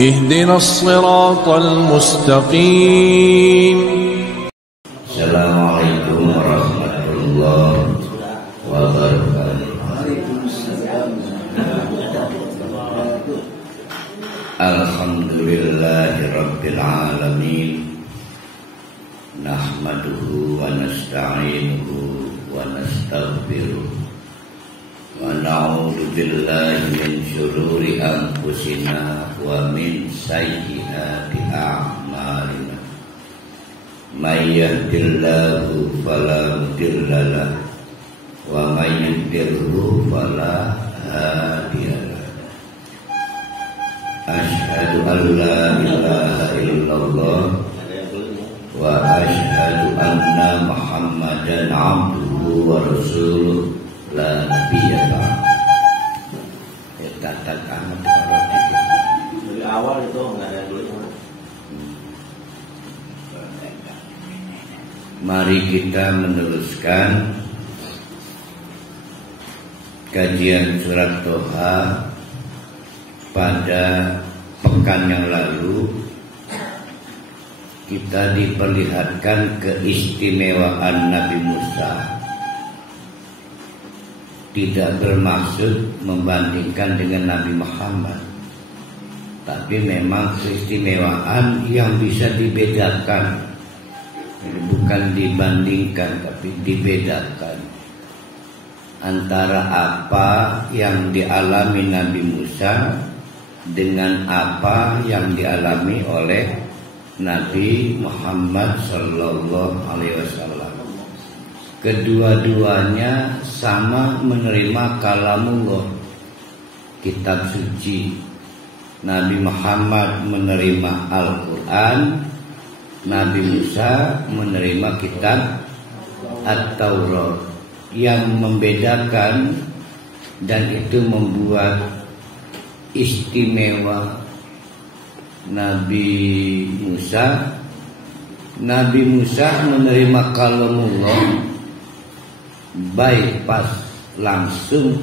اهدنا الصراط المستقيم. السلام عليكم ورحمة الله وبركاته. Alhamdulillahi Rabbil Alamin. Nahmaduhu wa nasta'inuhu wa nastaghfiruh wa na'udzu billahi min syururi anfusina wa min sayyiati a'malina. May yahdihillahu fala mudilla lahu wa may yudlilhu fala hadiya lahu. Asyhadu an la ilaha illallah wa asyhadu anna Muhammadan abduhu wa rasuluh la nabiyya ba'd. Kata amat kalau dari awal itu enggak ada dulu. Mari kita meneruskan kajian surat Toha. Pada pekan yang lalu kita diperlihatkan keistimewaan Nabi Musa. Tidak bermaksud membandingkan dengan Nabi Muhammad, tapi memang keistimewaan yang bisa dibedakan. Bukan dibandingkan, tapi dibedakan antara apa yang dialami Nabi Musa dengan apa yang dialami oleh Nabi Muhammad sallallahu alaihi wasallam. Kedua-duanya sama menerima kalamullah, kitab suci. Nabi Muhammad menerima Al-Quran, Nabi Musa menerima kitab At-Taurat. Yang membedakan dan itu membuat istimewa Nabi Musa. Nabi Musa menerima kalamullah bypass langsung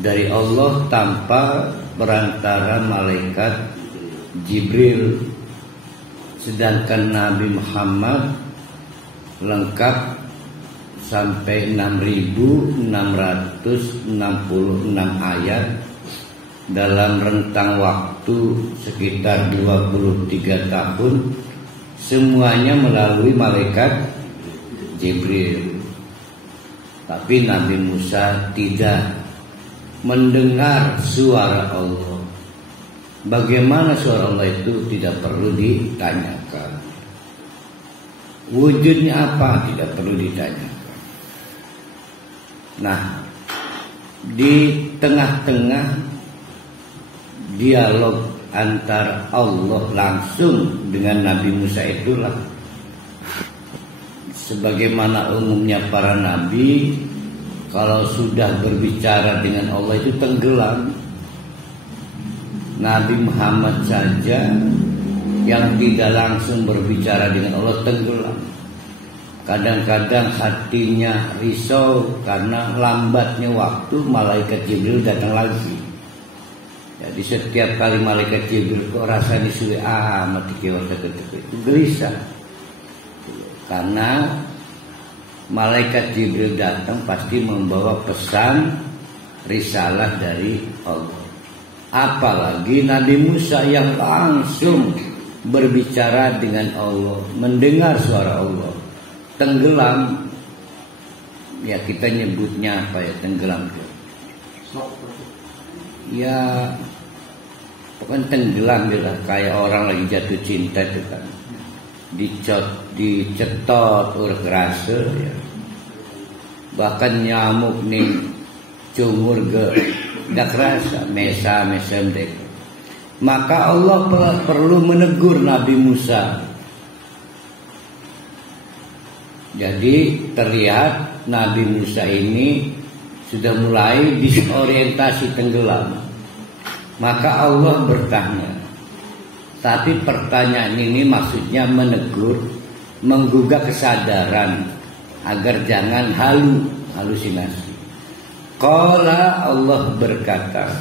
dari Allah tanpa perantara malaikat Jibril. Sedangkan Nabi Muhammad lengkap sampai 6.666 ayat dalam rentang waktu sekitar 23 tahun, semuanya melalui malaikat Jibril. Tapi Nabi Musa tidak mendengar suara Allah. Bagaimana suara Allah itu tidak perlu ditanyakan. Wujudnya apa tidak perlu ditanyakan. Nah, di tengah-tengah dialog antara Allah langsung dengan Nabi Musa itulah, sebagaimana umumnya para nabi kalau sudah berbicara dengan Allah itu tenggelam. Nabi Muhammad saja yang tidak langsung berbicara dengan Allah tenggelam. Kadang-kadang hatinya risau karena lambatnya waktu malaikat Jibril datang lagi. Jadi setiap kali malaikat Jibril kok rasanya sulit amat itu gelisah. Karena malaikat Jibril datang pasti membawa pesan risalah dari Allah. Apalagi Nabi Musa yang langsung berbicara dengan Allah, mendengar suara Allah. Tenggelam, ya kita nyebutnya apa ya, tenggelam ya pokoknya tenggelam ya, kayak orang lagi jatuh cinta itu kan, dicetot urut rasa ya. Bahkan nyamuk nih cungur ke dak rasa mesa dek. Maka Allah perlu menegur Nabi Musa. Jadi terlihat Nabi Musa ini sudah mulai disorientasi tenggelam. Maka Allah bertanya. Tapi pertanyaan ini maksudnya menegur, menggugah kesadaran agar jangan halusinasi. Qala Allah berkata,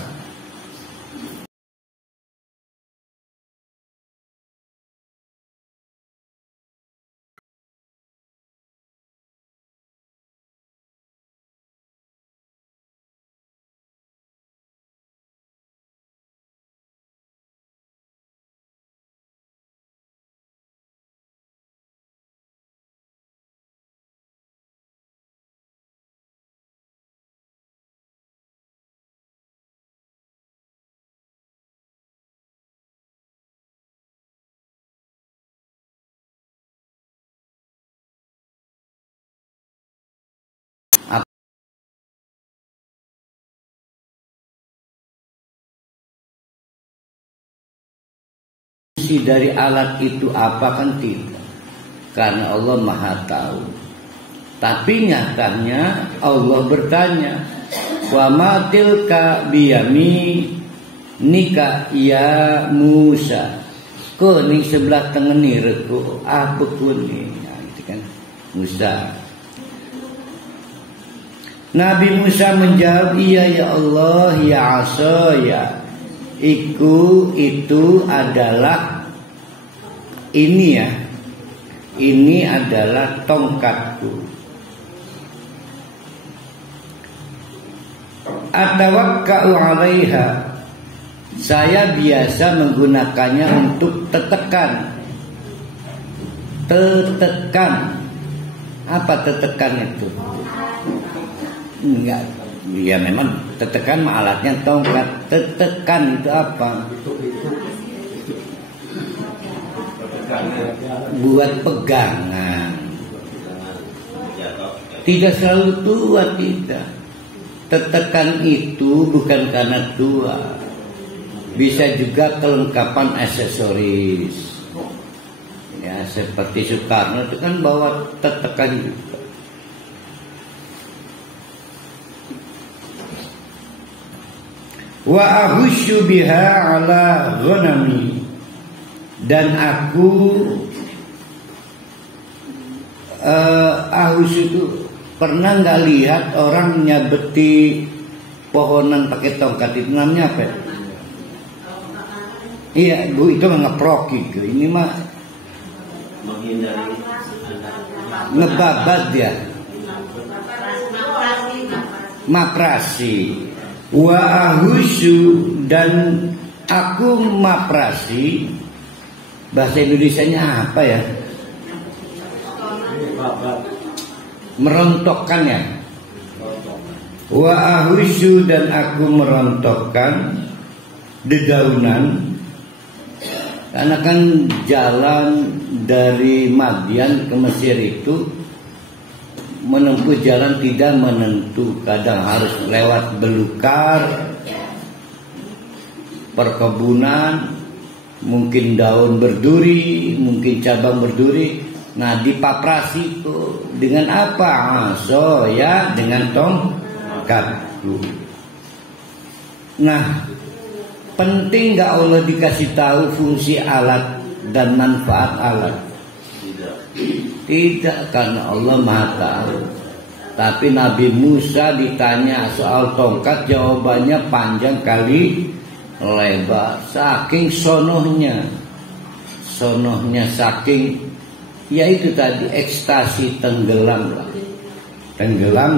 fungsi dari alat itu apa kan tidak, karena Allah Maha tahu. Tapi nyatanya Allah bertanya, wa ma tilka biyaminika ya Musa. Ko ning sebelah tengen ni reku apa kuning. Nah, itu kan Musa. Nabi Musa menjawab, iya ya Allah, ya asaya. Itu adalah ini ya. Ini adalah tongkatku. Atawakka'u 'alaiha. Saya biasa menggunakannya untuk tetekan. Tetekan. Apa tetekan itu? Enggak. Ya memang tetekan alatnya tongkat. Tetekan itu apa? Buat pegangan. Tidak selalu tua, tidak. Tetekan itu bukan karena tua. Bisa juga kelengkapan aksesoris. Ya, seperti Soekarno itu kan bawa tetekan juga. Wa ahusyu biha ala ghanami. Dan aku ahus itu pernah nggak lihat orang nyabeti pohonan pakai tongkat, itu namanya apa? Iya, Bu, itu ngeprok gitu. Ini mah menghindari ngebabat ya. Maprasi. Wa ahusyu, dan aku maprasi. Bahasa Indonesianya apa ya? Merontokkan ya. Wa ahusyu, dan aku merontokkan dedaunan. Karena kan jalan dari Madian ke Mesir itu menempuh jalan tidak menentu. Kadang harus lewat belukar, perkebunan, mungkin daun berduri, mungkin cabang berduri. Nah, dipaprasi itu dengan apa? So ya, dengan tongkat. Nah, penting nggak Allah dikasih tahu fungsi alat dan manfaat alat? Tidak, karena Allah Maha tahu. Tapi Nabi Musa ditanya soal tongkat, jawabannya panjang kali lebar. Saking sonohnya saking, yaitu tadi ekstasi tenggelam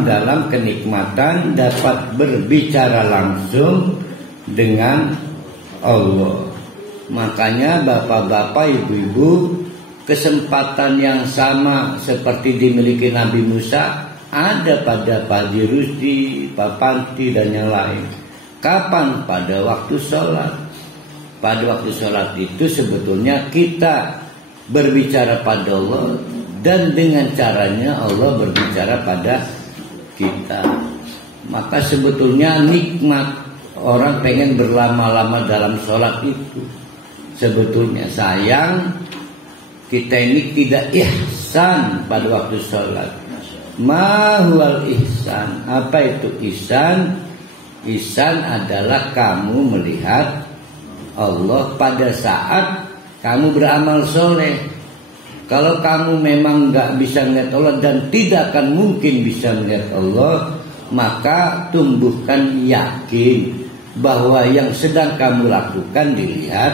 dalam kenikmatan, dapat berbicara langsung dengan Allah. Makanya bapak-bapak, ibu-ibu, kesempatan yang sama seperti dimiliki Nabi Musa ada pada Pak Haji Rusdi, Pak Panti, dan yang lain. Kapan? Pada waktu sholat. Pada waktu sholat itu sebetulnya kita berbicara pada Allah, dan dengan caranya Allah berbicara pada kita. Maka sebetulnya nikmat orang pengen berlama-lama dalam sholat itu. Sebetulnya sayang kita ini tidak ihsan pada waktu sholat. Ma huwal ihsan? Apa itu ihsan? Ihsan adalah kamu melihat Allah pada saat kamu beramal soleh. Kalau kamu memang nggak bisa melihat Allah dan tidak akan mungkin bisa melihat Allah, maka tumbuhkan yakin bahwa yang sedang kamu lakukan dilihat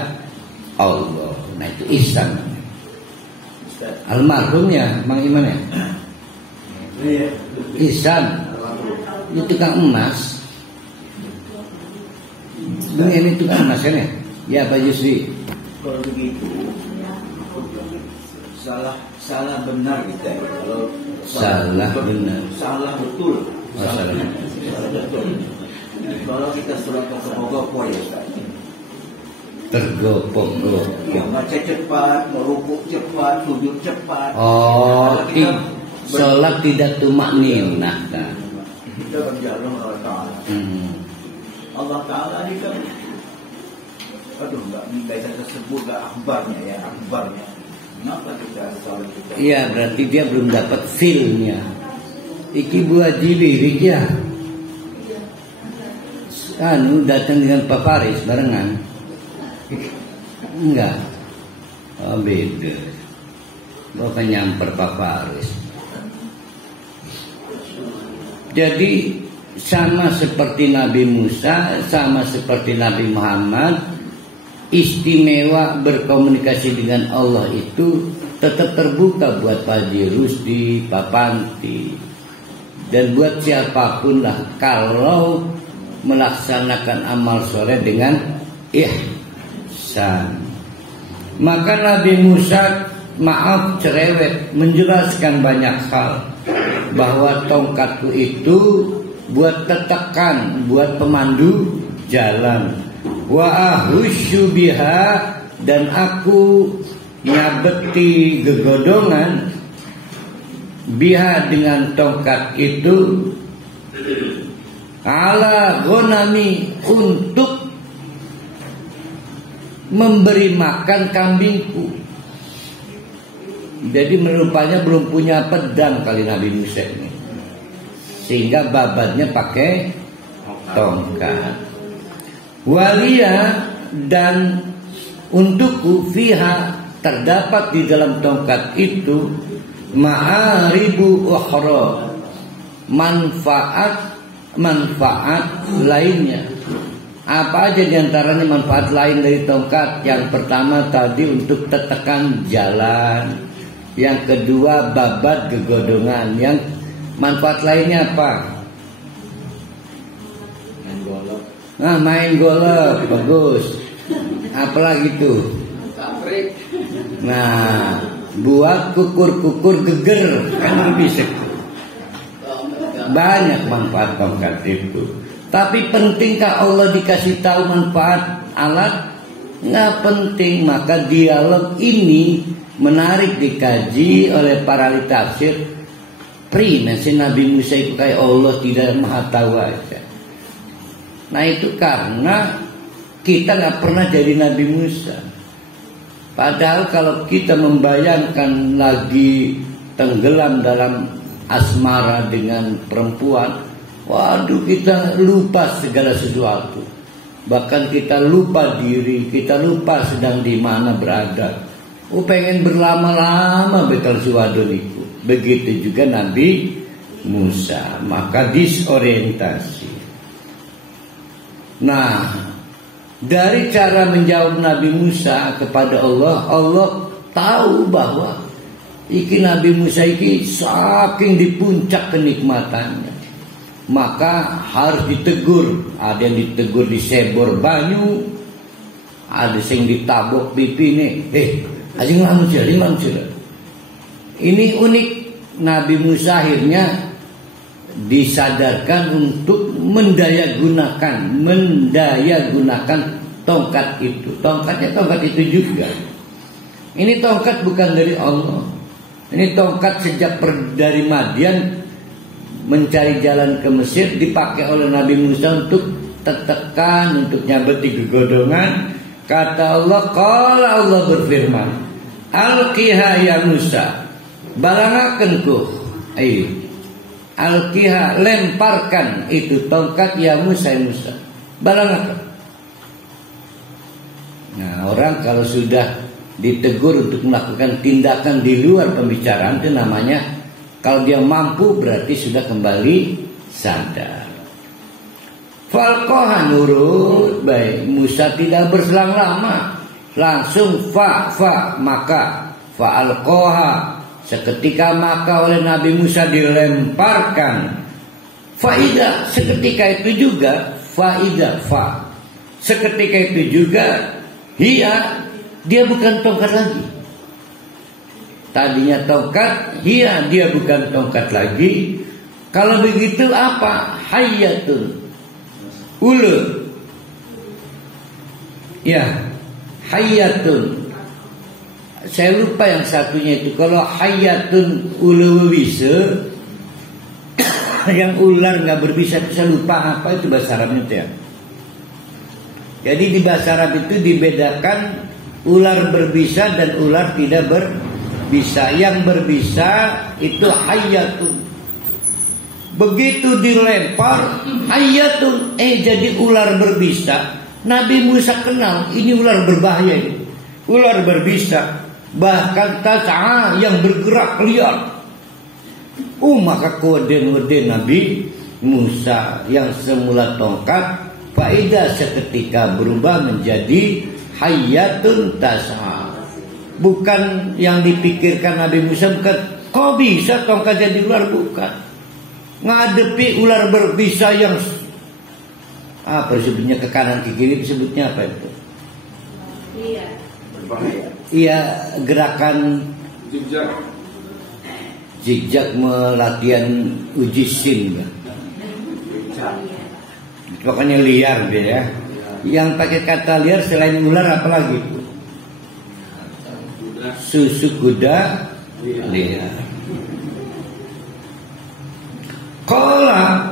Allah. Nah, itu ihsan. Almarhumnya Mang Iman ya, ihsan itu tukang emas. Ini tukang emas kan ya? Ya Pak Yusri. Kalau begitu salah benar kita. Kalau salah benar, salah betul. Salah betul. Kalau kita surat tergopoh ya Ustaz. Tergopoh. Ya, baca cepat, merukuk cepat, sujud cepat. Oh, sholat tidak tumakninah. Kita berjalan Allah Ta'ala. Allah Ta'ala ini kan Aduh, nggak bisa tersebut nggak akbarnya ya, akbarnya. Kenapa kita soal kita? Iya, berarti dia belum dapat feel-nya. Iki buat jibi ya. Datang dengan Pak Faris barengan. Enggak. Oh, beda. Bukan nyamper Pak Faris. Jadi sama seperti Nabi Musa, sama seperti Nabi Muhammad, istimewa berkomunikasi dengan Allah itu tetap terbuka buat Pak Haji Rusdi, Pak Panti, dan buat siapapun lah kalau melaksanakan amal soleh dengan ihsan. Maka Nabi Musa cerewet menjelaskan banyak hal, bahwa tongkatku itu buat tetekan, buat pemandu jalan. Wa ahusyu biha, dan aku nyabeti gegodongan biha dengan tongkat itu ala ghanami, untuk memberi makan kambingku. Jadi merupanya belum punya pedang kali Nabi Musa ini, sehingga babatnya pakai tongkat. Walia, dan untukku fiha, terdapat di dalam tongkat itu ma'aribu ukhra, manfaat lainnya. Apa aja diantaranya manfaat lain dari tongkat? Yang pertama tadi untuk tetekan jalan, yang kedua babat gegodongan, yang manfaat lainnya apa? Main golok, bagus. Apalagi tuh? Nah, buat kukur-kukur geger, kan bisa. Banyak manfaat tongkat itu. Tapi pentingkah Allah dikasih tahu manfaat alat? Nggak penting. Maka dialog ini menarik dikaji oleh para ahli tafsir. Prinsip Nabi Musa itu kayak Allah tidak maha tahu aja. Nah itu karena kita nggak pernah jadi Nabi Musa. Padahal kalau kita membayangkan lagi tenggelam dalam asmara dengan perempuan, waduh, kita lupa segala sesuatu. Bahkan kita lupa diri, kita lupa sedang di mana berada. Pengen berlama-lama bekal suwadoniku. Begitu juga Nabi Musa, maka disorientasi. Nah, dari cara menjawab Nabi Musa kepada Allah, Allah tahu bahwa iki Nabi Musa iki saking di puncak kenikmatannya, maka harus ditegur. Ada yang ditegur di sebor banyu, ada yang ditabok pipi nih. Asing manusia. Ini unik. Nabi Musa akhirnya disadarkan untuk mendaya gunakan tongkat itu. Tongkat itu juga. Ini tongkat bukan dari Allah. Ini tongkat sejak dari Madian mencari jalan ke Mesir, dipakai oleh Nabi Musa untuk tetekan, untuk nyabeti gegodongan. Kata Allah, kalau Allah berfirman, alqiha ya Musa, balangakenku, alqiha, lemparkan itu tongkat ya Musa, balangakan. Nah, orang kalau sudah ditegur untuk melakukan tindakan di luar pembicaraan, itu namanya, kalau dia mampu berarti sudah kembali sadar. Falqaha, nurut, baik. Musa tidak berselang lama, langsung maka fa'alqaha, seketika maka oleh Nabi Musa dilemparkan. Faidah, seketika itu juga seketika itu juga dia bukan tongkat lagi. Tadinya tongkat, dia bukan tongkat lagi. Kalau begitu apa? Hayatun, ulu. Ya, hayatun. Saya lupa yang satunya itu. Kalau hayatun ulu bisa, yang ular nggak berbisa, lupa apa itu bahasa Arabnya itu ya. Jadi di bahasa Arab itu dibedakan ular berbisa dan ular tidak berbisa. Yang berbisa itu hayyatun. Begitu dilempar hayyatun, jadi ular berbisa. Nabi Musa kenal ini ular berbahaya ini. Ular berbisa, bahkan tas'a yang bergerak liar. Maka kode-kode Nabi Musa yang semula tongkat, faedah seketika berubah menjadi hayyatun tas'a. Bukan yang dipikirkan Nabi Musa, bukan kok bisa tongkat jadi ular, bukan. Ngadepi ular berbisa yang apa disebutnya, ke kanan ke kiri disebutnya apa itu? Iya. Berbahaya. Iya, gerakan zigzag melatihan uji sin. Pokoknya liar dia ya. Yang pakai kata liar selain ular apa lagi? Susu kuda liar. Kala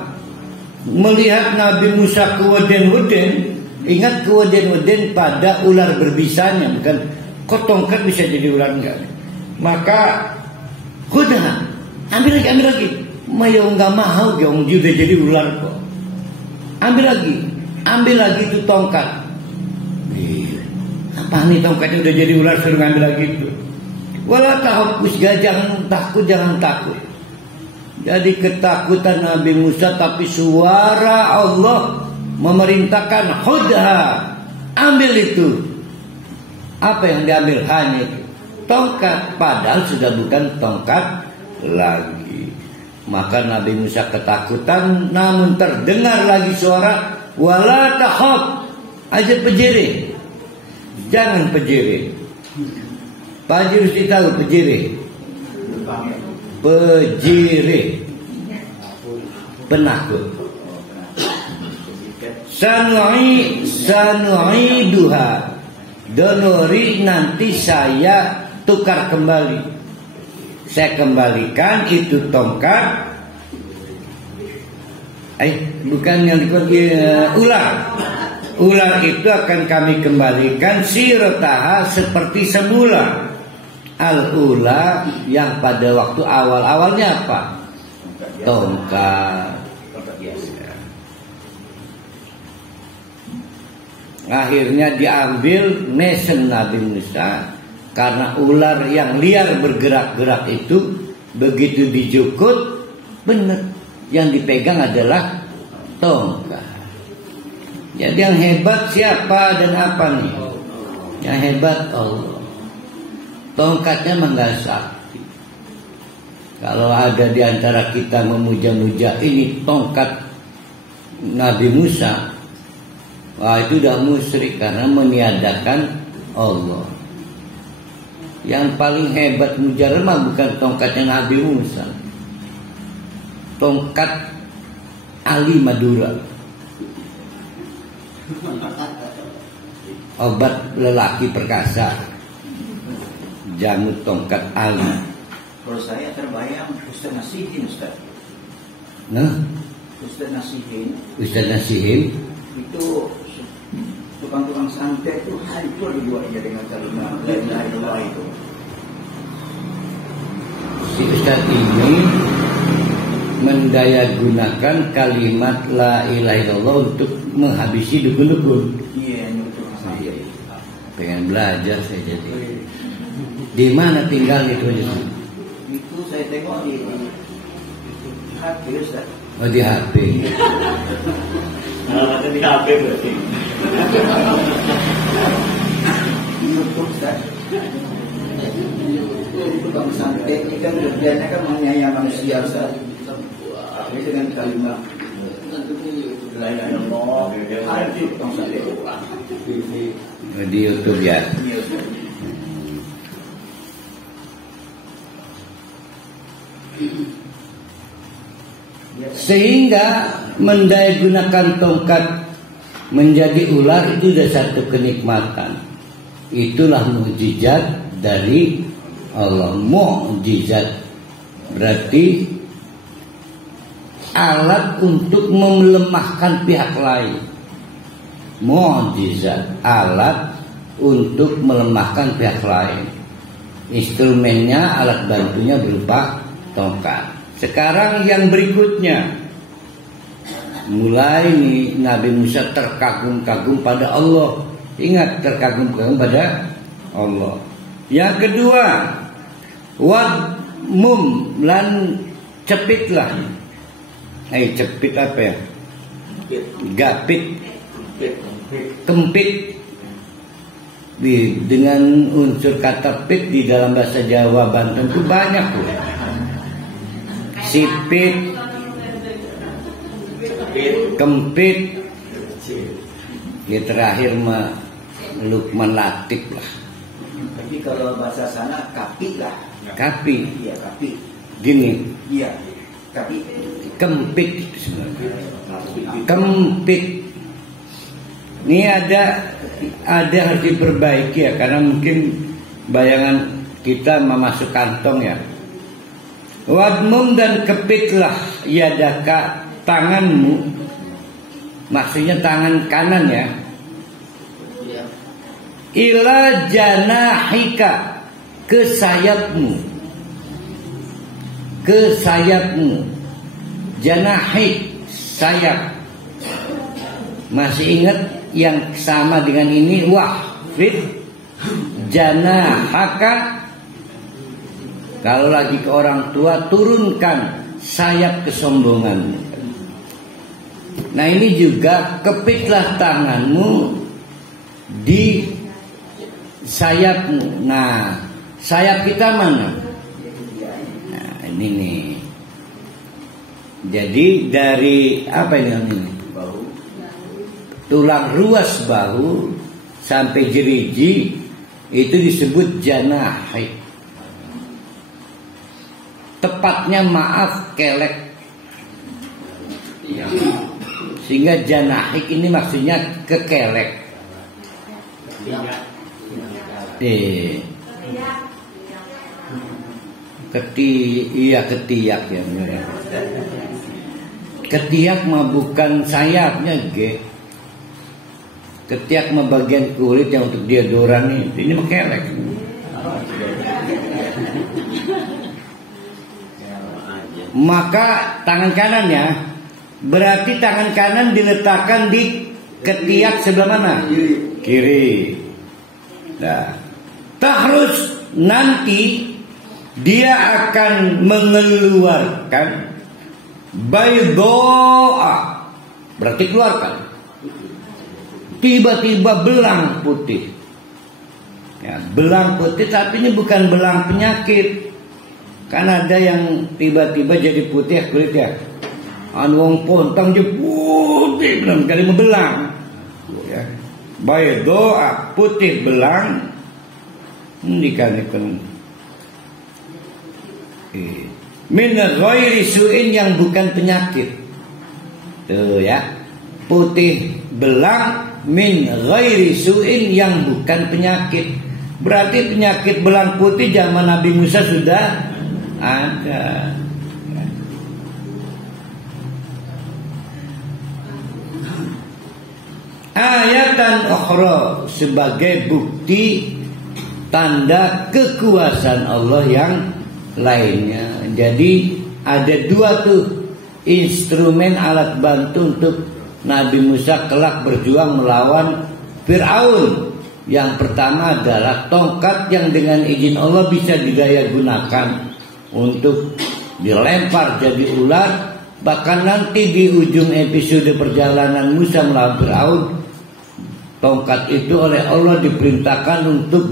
melihat Nabi Musa keweden-weden, ingat keweden-weden pada ular berbisanya, bukan kok tongkat bisa jadi ular, enggak. Maka kuda ambil lagi. Mayo enggak mau, dia udah jadi ular kok. Ambil lagi itu tongkat. Apa nih tongkatnya udah jadi ular, suruh ngambil lagi itu. Wala tahus, jangan takut. Jadi ketakutan Nabi Musa, tapi suara Allah memerintahkan khudha, ambil itu. Apa yang diambil? Hanya itu, tongkat, padahal sudah bukan tongkat lagi. Maka Nabi Musa ketakutan, namun terdengar lagi suara wala tahab, aja pejere. Jangan pejere. Pak Haji mesti tahu pejere. Pejere, penakut. Sanu'i duha, donori nanti saya tukar kembali. Saya kembalikan itu tongkat. Bukan yang ular. Ular itu akan kami kembalikan sirataha seperti semula. Al-ula yang pada waktu awal-awalnya apa? Tongkat. Akhirnya diambil nesen Nabi Musa, karena ular yang liar bergerak-gerak itu begitu dijukut, benar yang dipegang adalah tongkat. Jadi yang hebat siapa dan apa nih? Yang hebat Allah. Tongkatnya enggak sakti. Kalau ada di antara kita memuja-muja ini tongkat Nabi Musa, wah itu udah musyrik karena meniadakan Allah. Yang paling hebat mujarab bukan tongkatnya Nabi Musa, tongkat Ali Madura, obat lelaki perkasa, jamu tongkat Ali. Kalau saya terbayang Ustaz Nasihin, Ustaz. Nah, Ustaz Nasihin itu tukang-tukang santet itu hancur dibuatnya dengan kalimat la ilaha illallah itu. Si Ustaz ini mendayagunakan kalimat la ilaha illallah untuk menghabisi dukun-dukun. Iya, tukang santet. Pengen belajar saya jadi. Di mana tinggal itu? Itu saya tengok di HP, Ustaz. Oh, di HP. Ada di HP berarti. YouTube, Ustaz. Tukang santet ini kan kerjanya kan menganiaya manusia, Ustaz. Ini dengan kalimat la ilaha illallah, hancur tukang santet. Di YouTube ya. Sehingga mendayagunakan tongkat menjadi ular itu sudah satu kenikmatan. Itulah mukjizat dari Allah. Mukjizat berarti alat untuk melemahkan pihak lain. mukjizat, alat untuk melemahkan pihak lain. Instrumennya, alat bantunya berupa tongkat. Sekarang yang berikutnya, mulai nih Nabi Musa terkagum-kagum pada Allah. Ingat, terkagum-kagum pada Allah. Yang kedua, wadmum, lan cepitlah. Cepit apa ya? Gapit, kempit. Dengan unsur kata pit di dalam bahasa Jawa Banten itu banyak tuh. Sipit, kempit. Ya terakhir mah Lukman Latif lah. Tapi kalau bahasa sana kapi lah. Kapi. Iya kapi. Gini. Iya kapi. Kempit itu sebenarnya. Kempit. Ini ada harus diperbaiki ya, karena mungkin bayangan kita memasuk kantong ya. Wadmum, dan kepitlah yadaka, tanganmu, maksudnya tangan kanan ya, ila janahika, ke sayapmu, janahik, sayap. Masih ingat yang sama dengan ini? Wahfid janahaka, kalau lagi ke orang tua turunkan sayap kesombongan. Nah ini juga kepitlah tanganmu di sayapmu. Nah sayap kita mana? Nah ini nih. Jadi dari apa ini? Tulang ruas bahu sampai jeriji itu disebut janahik. Tepatnya maaf kelek. Sehingga janahik ini maksudnya kekelek. Ketiak ya. Ketiak mah bukan sayapnya, G. Ketiak mah bagian kulit yang untuk deodoran ini mah kelek. Maka tangan kanannya, berarti tangan kanan diletakkan di ketiak sebelah mana? Kiri. Nah, tahrus, nanti dia akan mengeluarkan baydoa, berarti keluarkan. Tiba-tiba belang putih. Ya, belang putih, tapi ini bukan belang penyakit. Kan ada yang tiba-tiba jadi putih kulit ya. Wong pontang je putih belum kali membelang. Ya. Baydoa, putih belang. Dikarenakan min ghairi su'in, yang bukan penyakit. Tuh ya. Putih belang min ghairi su'in, yang bukan penyakit. Berarti penyakit belang putih zaman Nabi Musa sudah ada. Ayatan ukhra, sebagai bukti tanda kekuasaan Allah yang lainnya. Jadi ada dua tuh instrumen, alat bantu untuk Nabi Musa kelak berjuang melawan Fir'aun. Yang pertama adalah tongkat yang dengan izin Allah bisa didaya gunakan untuk dilempar jadi ular. Bahkan nanti di ujung episode perjalanan Musa melawan Fir'aun, tongkat itu oleh Allah diperintahkan untuk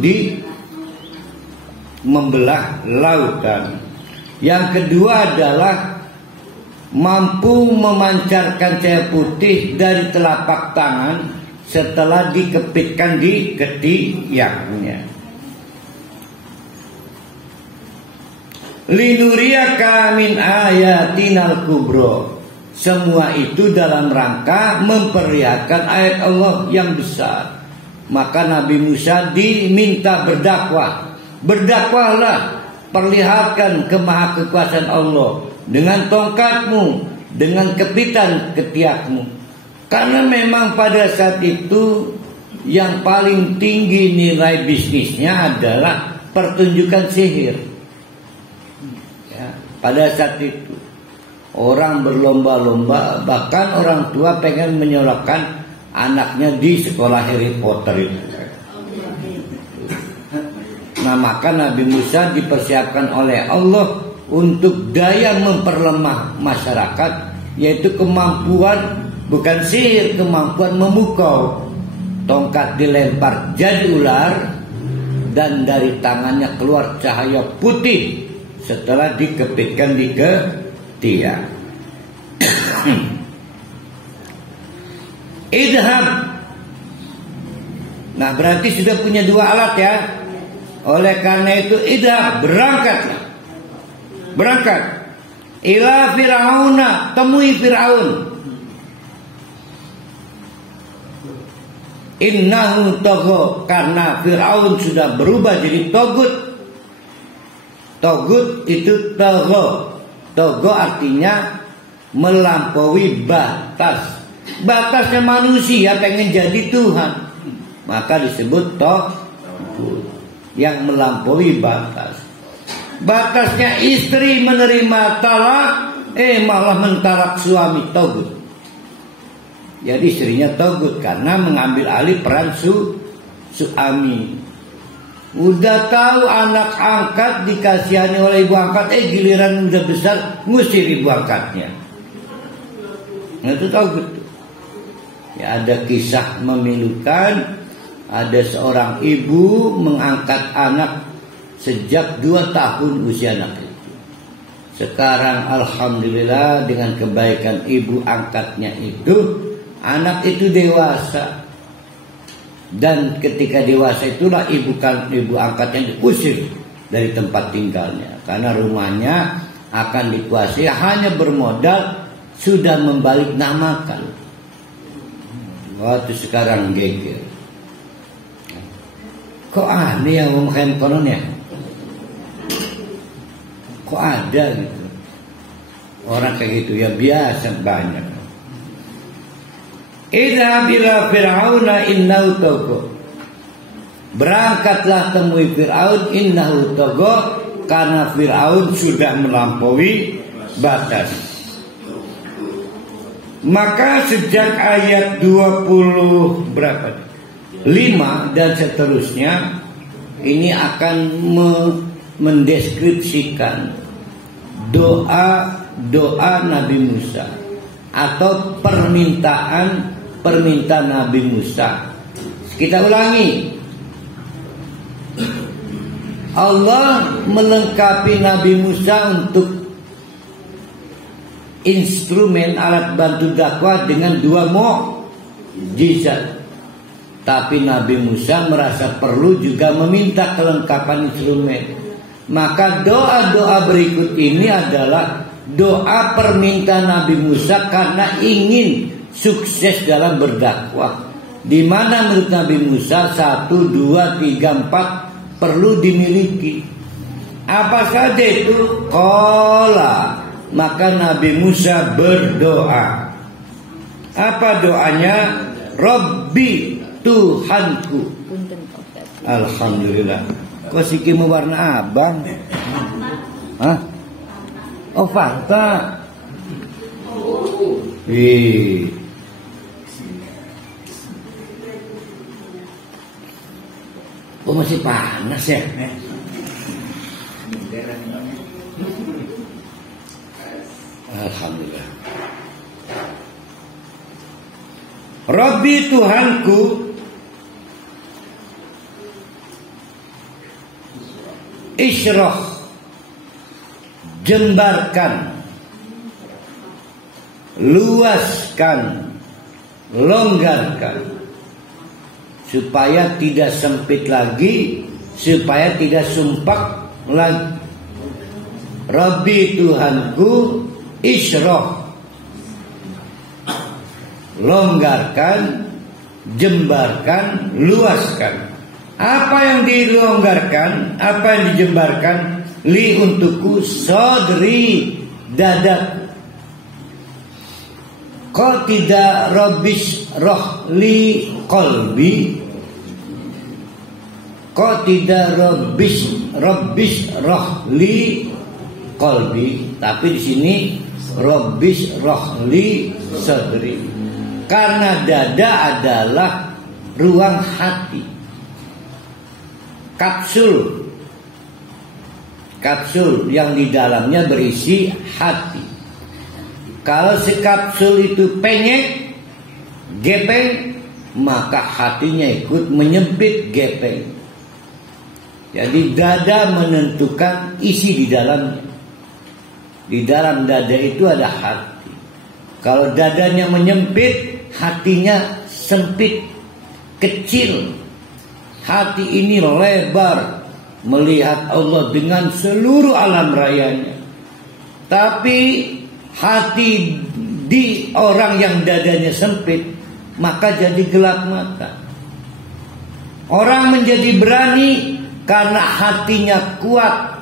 membelah lautan. Yang kedua adalah mampu memancarkan cahaya putih dari telapak tangan setelah dikepitkan di ketiaknya. Linuriyaka min ayatinal kubro. Semua itu dalam rangka memperlihatkan ayat Allah yang besar. Maka Nabi Musa diminta berdakwah. Berdakwahlah, perlihatkan kemahakekuasaan Allah dengan tongkatmu, dengan kepitan ketiakmu. Karena memang pada saat itu yang paling tinggi nilai bisnisnya adalah pertunjukan sihir. Ya, pada saat itu orang berlomba-lomba, bahkan orang tua pengen menyekolahkan anaknya di sekolah Harry Potter itu. Nah, maka Nabi Musa dipersiapkan oleh Allah untuk daya memperlemah masyarakat, yaitu kemampuan bukan sihir, kemampuan memukau. Tongkat dilempar jadi ular dan dari tangannya keluar cahaya putih setelah dikepitkan di ketiak. Idhab. Nah, berarti sudah punya dua alat ya. Oleh karena itu idhab, berangkatlah. Berangkat ila Fir'auna, temui Fir'aun. Innahu tagha, karena Fir'aun sudah berubah jadi togut. Togut itu tagha. Tagha artinya melampaui batas. Batasnya manusia pengen jadi Tuhan, maka disebut togut, yang melampaui batas. Batasnya istri menerima talak, malah mentalak suami, togut. Jadi istrinya togut karena mengambil alih peran suami. Udah tahu anak angkat dikasihani oleh ibu angkat, giliran udah besar ngusir ibu angkatnya. Nah, itu togut. Ya, ada kisah memilukan. Ada seorang ibu mengangkat anak sejak 2 tahun usia anak itu. Sekarang alhamdulillah dengan kebaikan ibu angkatnya itu, anak itu dewasa. Dan ketika dewasa itulah ibu angkatnya diusir dari tempat tinggalnya, karena rumahnya akan dikuasai hanya bermodal sudah membalik namakan. Waktu sekarang geger. Kok aneh yang memakai konon ya? Kok ada gitu orang kayak gitu? Ya biasa, banyak. Idza bila Fir'auna innahu tagha. Berangkatlah temui Fir'aun, innahu tagha, karena Fir'aun sudah melampaui batas. Maka sejak ayat 20 berapa? 5 dan seterusnya ini akan mendeskripsikan doa Nabi Musa atau permintaan Nabi Musa. Kita ulangi. Allah melengkapi Nabi Musa untuk instrumen alat bantu dakwah dengan 2 mukjizat. Tapi Nabi Musa merasa perlu juga meminta kelengkapan instrumen. Maka doa-doa berikut ini adalah doa permintaan Nabi Musa karena ingin sukses dalam berdakwah. Di mana menurut Nabi Musa 1, 2, 3, 4 perlu dimiliki. Apa saja itu? Qala. Maka Nabi Musa berdoa. Apa doanya? Rabbi, Tuhanku. Alhamdulillah. Kok sikimu warna abang? Hah? Oh, Fanta. Oh, masih panas ya? Alhamdulillah. Rabbi, Tuhanku, isyrah, jembarkan, luaskan, longgarkan, supaya tidak sempit lagi, supaya tidak sumpak lagi. Rabbi, Tuhanku, isyrah, longgarkan, jembarkan, luaskan. Apa yang dilonggarkan, apa yang dijembarkan? Li, untukku, sodri, dada. Kok tidak Rabbis rohli qalbi? Kok tidak Rabbis rohli qalbi? Tapi di sini Rabbis rohli sadri. Karena dada adalah ruang hati, kapsul yang di dalamnya berisi hati. Kalau si kapsul itu penyek, gepeng, maka hatinya ikut menyempit, gepeng. Jadi dada menentukan isi di dalamnya. Di dalam dada itu ada hati. Kalau dadanya menyempit, hatinya sempit, kecil. Hati ini lebar, melihat Allah dengan seluruh alam rayanya. Tapi hati di orang yang dadanya sempit, maka jadi gelap mata. Orang menjadi berani karena hatinya kuat.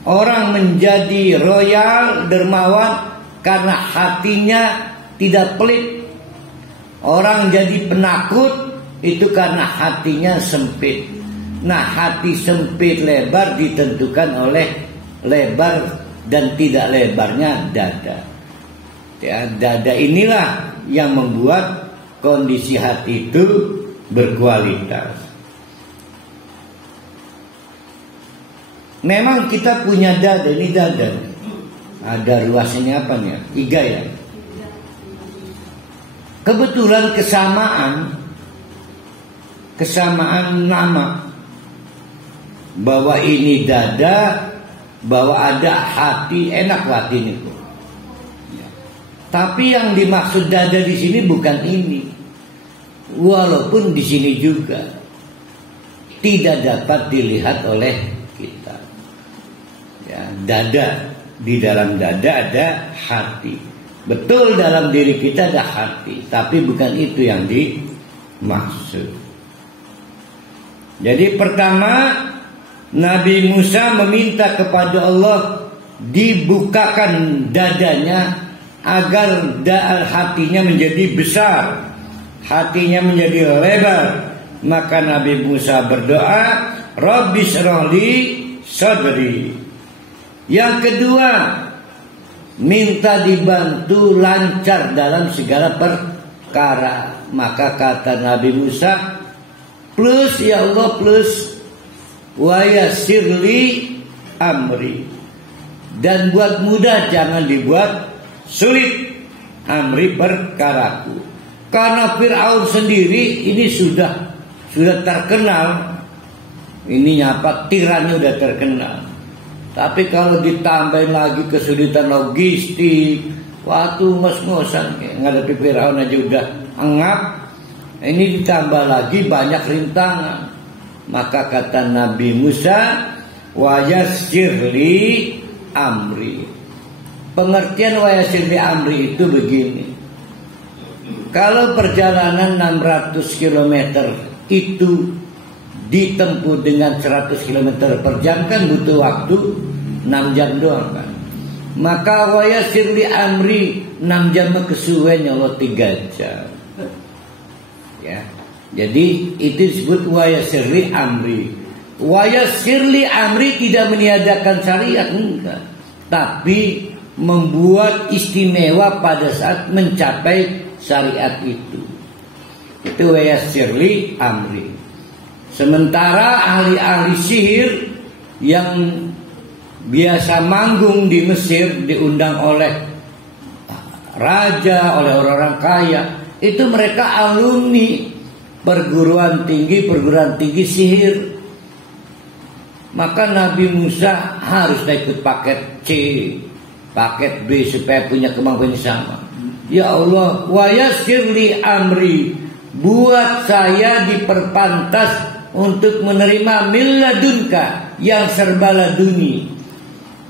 Orang menjadi royal, dermawan karena hatinya tidak pelit. Orang jadi penakut itu karena hatinya sempit. Nah, hati sempit lebar ditentukan oleh lebar dan tidak lebarnya dada. Ya, dada inilah yang membuat kondisi hati itu berkualitas. Memang kita punya dada, ini dada. Ada ruasnya apa nih? 3 ya. Kebetulan kesamaan nama, bahwa ini dada, bahwa ada hati, enak hati ini. Ya. Tapi yang dimaksud dada di sini bukan ini. Walaupun di sini juga tidak dapat dilihat oleh kita. Ya, dada, di dalam dada ada hati. Betul, dalam diri kita ada hati, tapi bukan itu yang dimaksud. Jadi pertama, Nabi Musa meminta kepada Allah dibukakan dadanya agar hatinya menjadi besar, hatinya menjadi lebar. Maka Nabi Musa berdoa, Rabbi shrahli sadri. Yang kedua, minta dibantu lancar dalam segala perkara. Maka kata Nabi Musa, plus ya Allah, plus wa yassirli amri, dan buat mudah, jangan dibuat sulit amri, perkaraku. Karena Fir'aun sendiri ini sudah terkenal, ini nyapa tirannya udah terkenal. Tapi kalau ditambahin lagi kesulitan logistik, waktu ngos-ngosan ngadepi Fir'aun aja udah engap, ini ditambah lagi banyak rintangan. Maka kata Nabi Musa, wa yassirli amri. Pengertian wa yassirli amri itu begini. Kalau perjalanan 600 km itu ditempuh dengan 100 km per jam, kan butuh waktu 6 jam doang kan. Maka wa yassirli amri 6 jam kesuwen Allah 3 jam. Ya. Jadi itu disebut wa yassirli amri. Wa yassirli amri tidak meniadakan syariat, enggak, tapi membuat istimewa pada saat mencapai syariat itu. Itu wa yassirli amri. Sementara ahli-ahli sihir yang biasa manggung di Mesir, diundang oleh raja, oleh orang-orang kaya, itu mereka alumni perguruan tinggi sihir. Maka Nabi Musa harus ikut paket C, paket B supaya punya kemampuan sama. Ya Allah, wa yassirli amri, buat saya diperpantas untuk menerima milladunka yang serba laduni.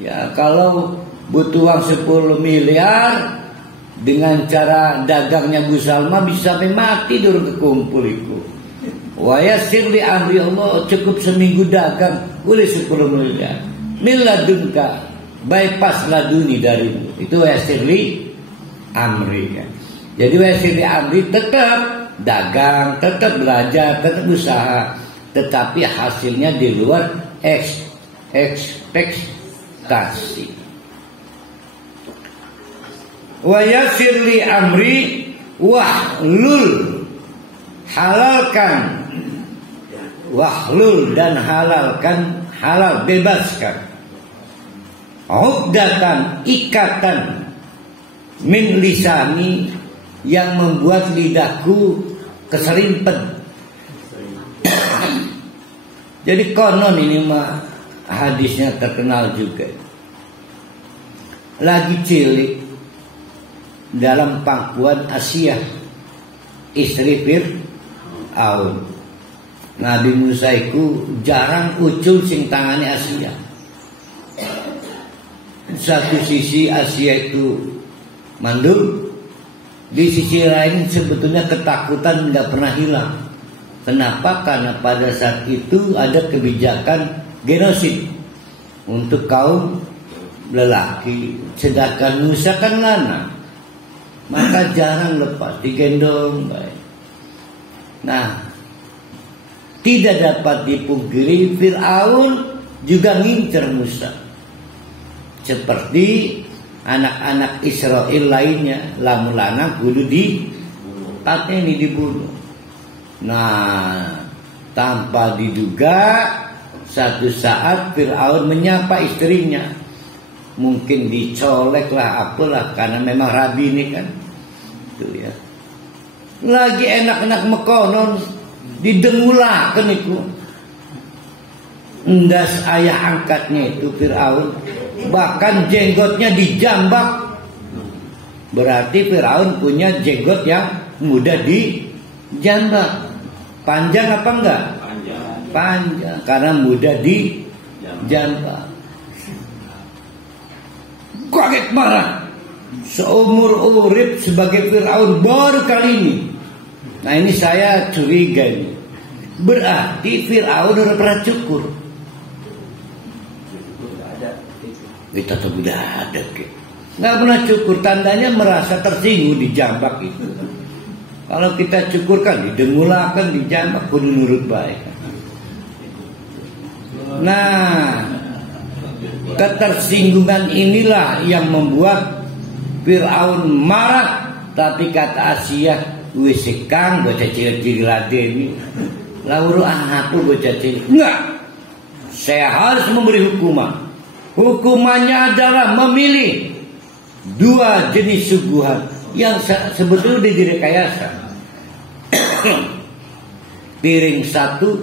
Ya, kalau butuh uang 10 miliar dengan cara dagangnya Bu Salma bisa sampai mati dulu kekumpul itu. Wa yassirli amri, Allah cukup seminggu dagang boleh 10 miliar. Milladunka, bypass laduni darimu. Itu wa yassirli Amri ya. Jadi Yasir li Amri tetap dagang, tetap belajar, tetap usaha, tetapi hasilnya di luar ekspektasi. Wa yasir li amri wahlul, halalkan, wahlul dan halalkan, halal bebaskan, uqdatan, ikatan, min lisani, yang membuat lidahku keserimpet. Jadi konon ini mah hadisnya terkenal juga. Lagi cilik dalam pangkuan Asia, istri Fir'aun. Nabi Musa itu jarang ucul sing tangane Asia. Satu sisi Asia itu mandul, di sisi lain sebetulnya ketakutan tidak pernah hilang. Kenapa? Karena pada saat itu ada kebijakan genosid untuk kaum lelaki, sedangkan Musa kan lana, maka jarang lepas digendong. Baik. Nah, tidak dapat dipungkiri Fir'aun juga ngincer Musa, seperti anak-anak Israel lainnya, lamun lanang kudu dipateni, dibunuh. Nah, tanpa diduga satu saat Fir'aun menyapa istrinya, mungkin dicolek lah apalah, karena memang rabi ini kan itu ya. Lagi enak-enak mekonon didengulakan itu, endas ayah angkatnya itu Fir'aun, bahkan jenggotnya dijambak. Berarti Fir'aun punya jenggot yang mudah dijambak. Panjang apa enggak? Panjang, karena mudah dijambak. Kaget marah. Seumur urip sebagai Fir'aun baru kali ini. Nah ini saya curiga ini. Berarti Fir'aun udah pernah cukur. Kita tuh udah ada, nggak pernah cukur, tandanya merasa tersinggung dijambak itu. Kalau kita cukur kan didengulakan, dijambak, kudu nurut baik. Nah, ketersinggungan inilah yang membuat Fir'aun marah. Tapi kata Asia, wis sekang bocah cilik-cilik ladeni, lauru apa bocah cilik? Enggak, saya harus memberi hukuman. Hukumannya adalah memilih dua jenis suguhan yang sebetulnya direkayasa. Piring satu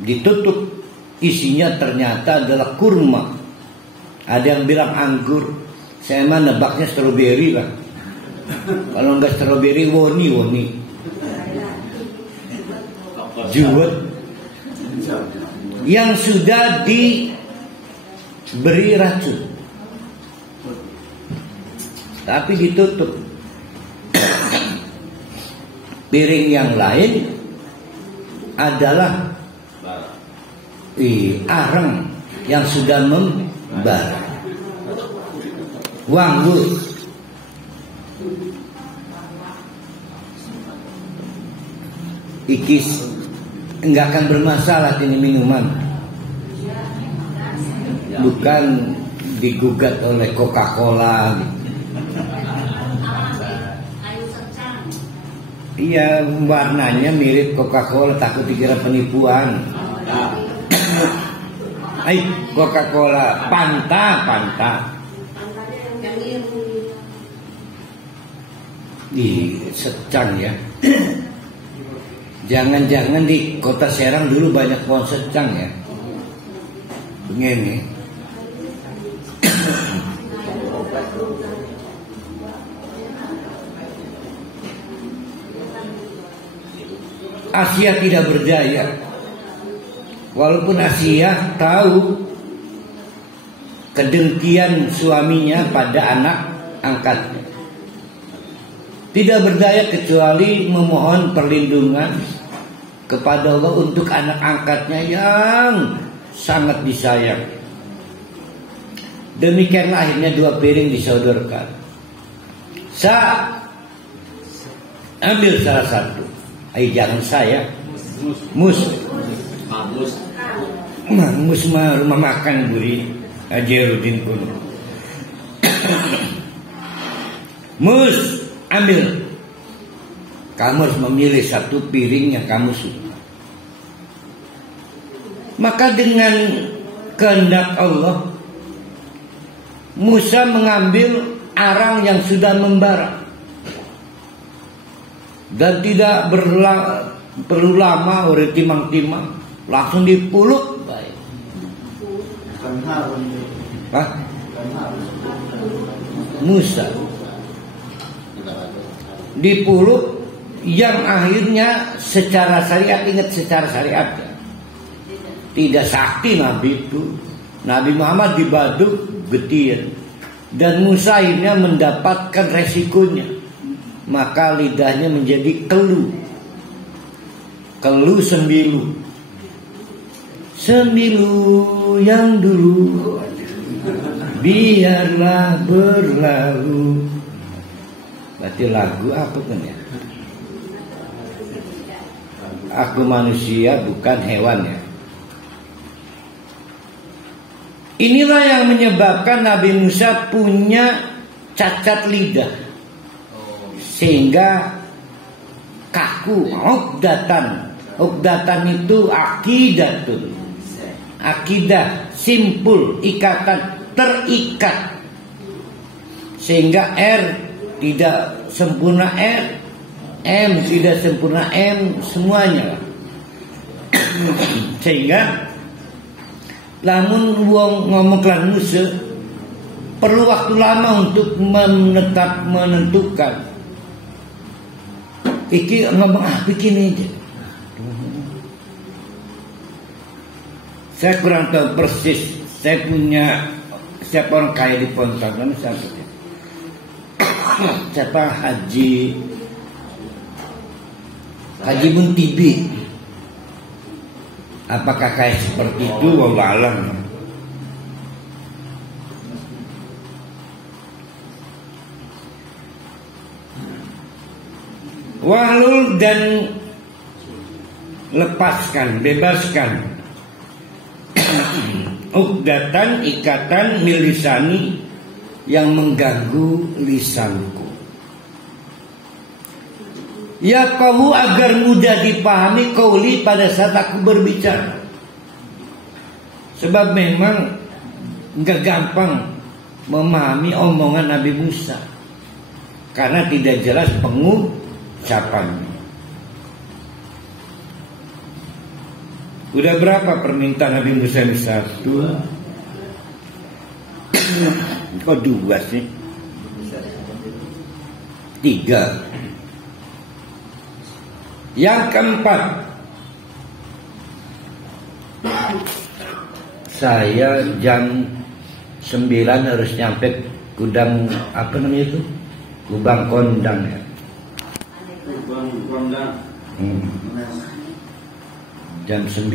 ditutup, isinya ternyata adalah kurma. Ada yang bilang anggur, saya mah nebaknya stroberi lah. Kalau enggak stroberi, woni. Juwet yang sudah diberi racun, tapi ditutup. Piring yang lain adalah areng yang sudah membara, wanggut. Ikis enggak akan bermasalah ini minuman, bukan digugat oleh Coca-Cola. Iya, warnanya mirip Coca-Cola, takut dikira penipuan. Coca-Cola, Fanta. Secang ya. Jangan-jangan di kota Serang dulu banyak pohon secang ya. Begini. Asia tidak berdaya. Walaupun Asia tahu kedengkian suaminya pada anak angkatnya, tidak berdaya kecuali memohon perlindungan kepada Allah untuk anak angkatnya yang sangat disayang. Demikianlah akhirnya 2 piring disodorkan. Sa ambil salah satu. Jangan saya. Mus mah rumah makan buri Ajarudin kuno. Mus ambil. Kamu harus memilih satu piring yang kamu suka. Maka dengan kehendak Allah, Musa mengambil arang yang sudah membara dan tidak perlu lama oleh timang-timang, langsung dipuluk. Baik. Musa dipuluk yang akhirnya secara syariat, ingat secara syariat, tidak sakti Nabi itu. Nabi Muhammad dibaduk getir, dan Musa akhirnya mendapatkan resikonya. Maka lidahnya menjadi kelu sembilu yang dulu biarlah berlalu. Berarti lagu apa kan ya? Aku manusia bukan hewan ya. Inilah yang menyebabkan Nabi Musa punya cacat lidah, sehingga kaku. Uqdatan itu akidah, simpul, ikatan, terikat, sehingga R tidak sempurna R, M tidak sempurna M, semuanya. Sehingga lamun wong ngomong kelan Musa perlu waktu lama untuk menentukan. Iki ngomong apa gini aja. Saya kurang tahu persis. Saya punya siapa orang kaya di Pontianak kan siapa Haji Muntibi. Apakah kayak seperti itu? Wallahu a'lam. Wahlul dan lepaskan, bebaskan. Uqdatan, ikatan milisani yang mengganggu lisanku. Ya kamu agar mudah dipahami qauli pada saat aku berbicara. Sebab memang enggak gampang memahami omongan Nabi Musa karena tidak jelas pengucapannya. Udah berapa permintaan Nabi Musa ini? 1. Kok 2 sih? 3. Yang keempat, saya jam 9 harus nyampe gudang apa namanya itu? Gubang Kondang ya. Gubang Kondang. Jam 9.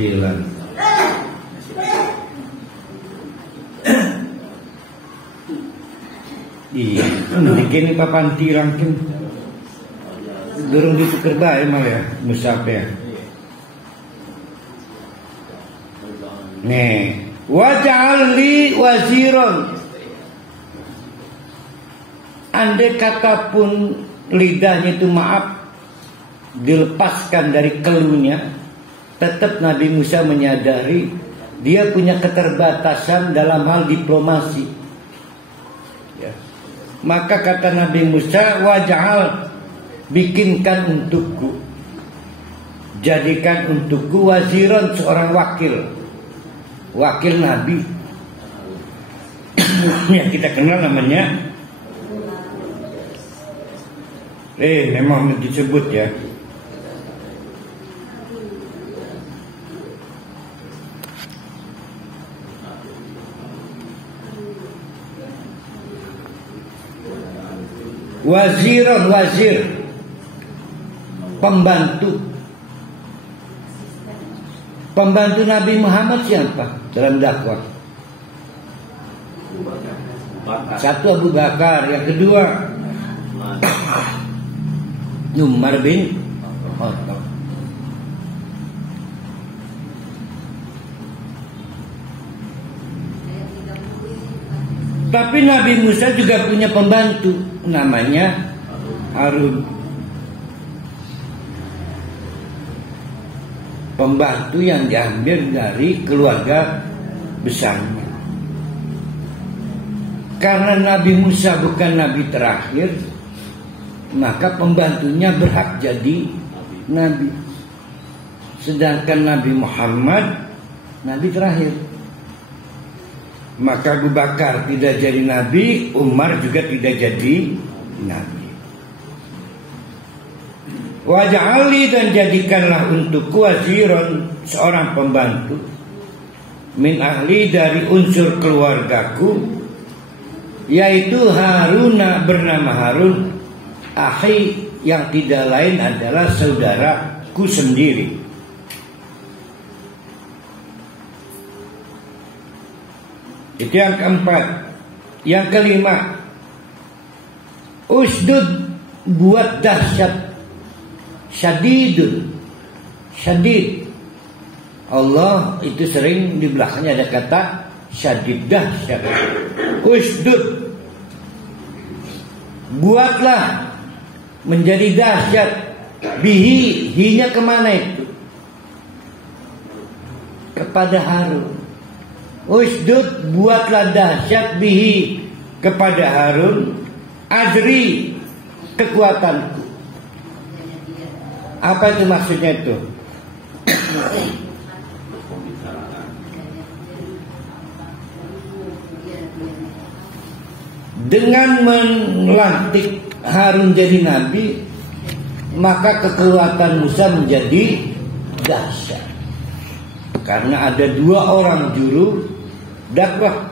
Iya, begini papan tirangkin. Durung ditukar bae mal ya, musaf ya. Nih, waj'al li waziron. Andai kata pun lidahnya itu maaf dilepaskan dari keluhnya, tetap Nabi Musa menyadari dia punya keterbatasan dalam hal diplomasi. Ya. Maka kata Nabi Musa, waj'al, bikinkan untukku, jadikan untukku waziron, seorang wakil Nabi yang kita kenal namanya memang disebut ya. Waziron, wazir, pembantu Nabi Muhammad siapa dalam dakwah? Satu Abu Bakar, yang kedua Umar bin Khattab. Tapi Nabi Musa juga punya pembantu namanya Harun. Pembantu yang diambil dari keluarga besarnya. Karena Nabi Musa bukan Nabi terakhir, maka pembantunya berhak jadi Nabi. Sedangkan Nabi Muhammad Nabi terakhir. Maka Abu Bakar tidak jadi Nabi, Umar juga tidak jadi Nabi. Waj'alni, dan jadikanlah untukku waziran, seorang pembantu, min ahli, dari unsur keluargaku, yaitu Haruna, bernama Harun, akhi, yang tidak lain adalah saudaraku sendiri. Itu yang keempat. Yang kelima, usdud, buat dahsyat, syadidun, syadid. Allah itu sering di belakangnya ada kata syadid, dahsyat. Usdud, buatlah menjadi dahsyat, bihi, hinya kemana itu? Kepada Harun. Usdud, buatlah dahsyat, bihi, kepada Harun, ajri, kekuatanku. Apa itu maksudnya itu? Dengan melantik Harun jadi nabi, maka kekuatan Musa menjadi dahsyat. Karena ada dua orang juru dakwah.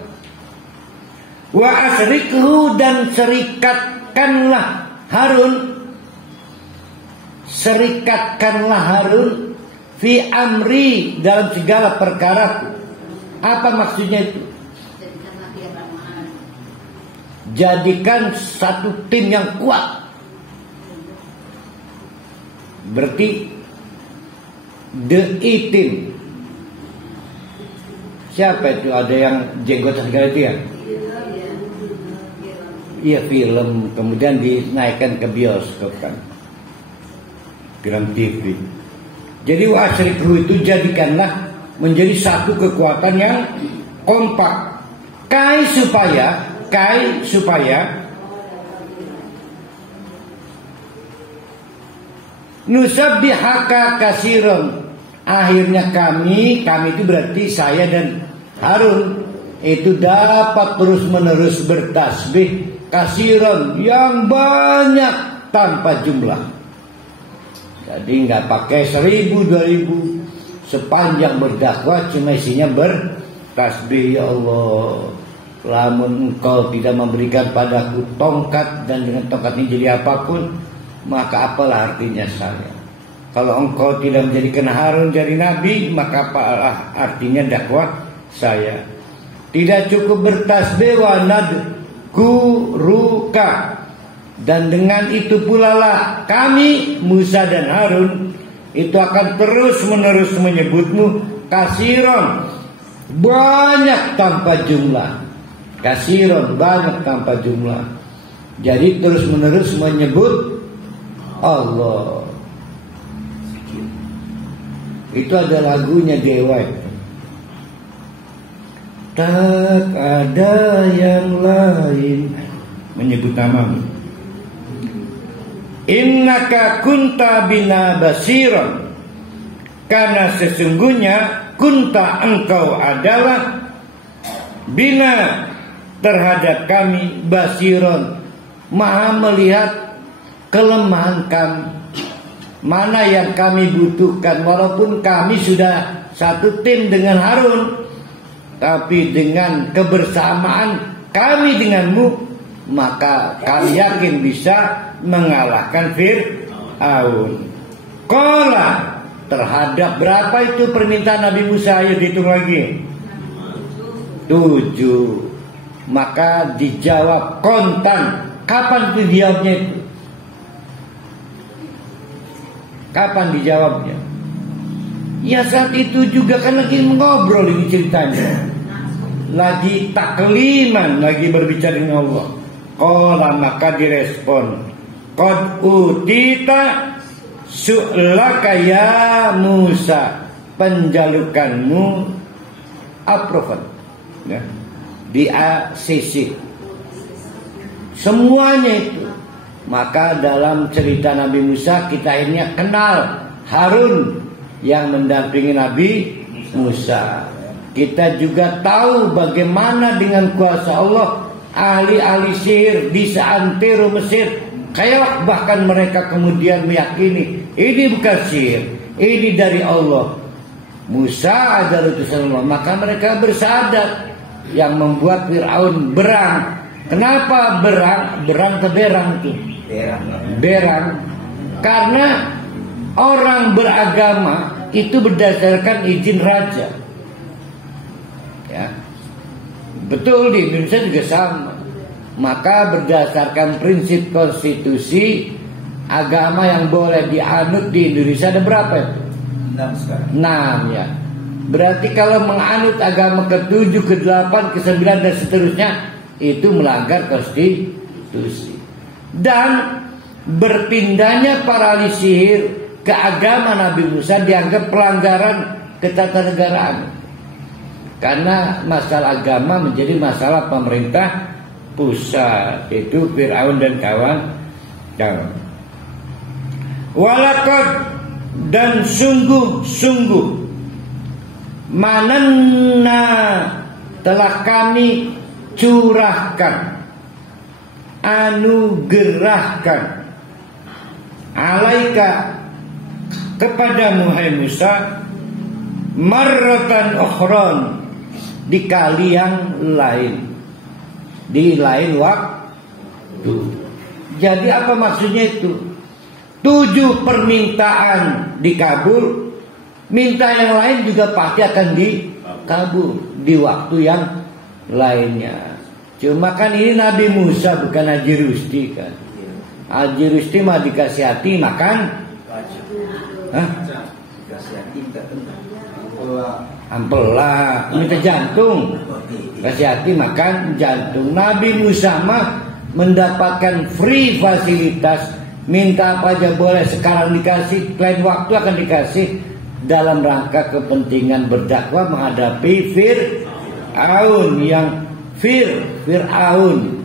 Wa asrikhu, dan serikatkanlah Harun, serikatkanlah Harun fi amri, dalam segala perkara. Apa maksudnya itu? Jadikan satu tim yang kuat. Berarti the team. Siapa itu? Ada yang jenggotan segala itu ya? Iya, film. Kemudian dinaikkan ke bioskop kan, film TV. Jadi wasrikhu itu jadikanlah menjadi satu kekuatan yang kompak. Kai supaya nusabbihaka kasiron. Akhirnya kami itu berarti saya dan Harun itu dapat terus menerus bertasbih kasiron, yang banyak tanpa jumlah. Jadi nggak pakai 1000, 2000, sepanjang berdakwah cuma isinya bertasbih. Ya Allah, lamun engkau tidak memberikan padaku tongkat, dan dengan tongkat ini jadi apapun, maka apalah artinya saya. Kalau engkau tidak menjadikan Harun jadi nabi, maka apalah artinya dakwah saya. Tidak cukup bertasbih, wa nadkuruka, dan dengan itu pula lah kami, Musa dan Harun, itu akan terus menerus menyebutmu kasiron, banyak tanpa jumlah. Kasiron, banyak tanpa jumlah. Jadi terus menerus menyebut Allah. Itu ada lagunya Dewa. Tak ada yang lain menyebut namamu. Innaka kunta bina basiran, karena sesungguhnya kunta, engkau adalah, bina, terhadap kami, basiron, maha melihat kelemahan kami, mana yang kami butuhkan. Walaupun kami sudah satu tim dengan Harun, tapi dengan kebersamaan kami denganmu, maka kami yakin bisa mengalahkan Fir'aun. Qala, terhadap berapa itu permintaan Nabi Musa? Ayo dihitung lagi. 7. Maka dijawab kontan. Kapan itu dijawabnya itu? Kapan dijawabnya? Ya saat itu juga kan lagi ngobrol ini ceritanya. Lagi takliman, lagi berbicara dengan Allah. Qala, maka direspon, qad utita su'laka ya Musa, penjalukanmu approval, ya, di ACC semuanya itu. Maka dalam cerita Nabi Musa kita akhirnya kenal Harun yang mendampingi Nabi Musa. Kita juga tahu bagaimana dengan kuasa Allah ahli-ahli sihir bisa antero Mesir. Kayak bahkan mereka kemudian meyakini ini bukan sihir, ini dari Allah. Musa adalah utusan Allah. Maka mereka bersahadat, yang membuat Fir'aun berang. Kenapa berang? Berang ke berang tuh. Berang. Karena orang beragama itu berdasarkan izin raja. Ya. Betul, di Indonesia juga sama. Maka berdasarkan prinsip konstitusi, agama yang boleh dianut di Indonesia ada berapa itu? 6 sekarang. 6 ya. Berarti kalau menganut agama ke-7, ke-8, ke-9 dan seterusnya, itu melanggar konstitusi. Dan berpindahnya para ahli sihir ke agama Nabi Musa dianggap pelanggaran ketatanegaraan. Karena masalah agama menjadi masalah pemerintah pusat, itu Fir'aun dan kawan-kawan. Walaqad, dan sungguh-sungguh, mananna, telah kami curahkan, anugerahkan, alaika, kepadamu hai Musa, marratan ukhron, di kali yang lain, di lain waktu. Jadi apa maksudnya itu? 7 permintaan dikabul, minta yang lain juga pasti akan dikabul di waktu yang lainnya. Cuma kan ini Nabi Musa bukan Haji Rusti kan. Haji Rusti mah dikasih hati makan. Hah? Dikasih hati minta tentang. Ampela, minta jantung. Kasih hati makan jantung. Nabi Musa mah mendapatkan free fasilitas, minta apa aja boleh, sekarang dikasih, lain waktu akan dikasih, dalam rangka kepentingan berdakwah menghadapi Fir'aun yang Fir'aun.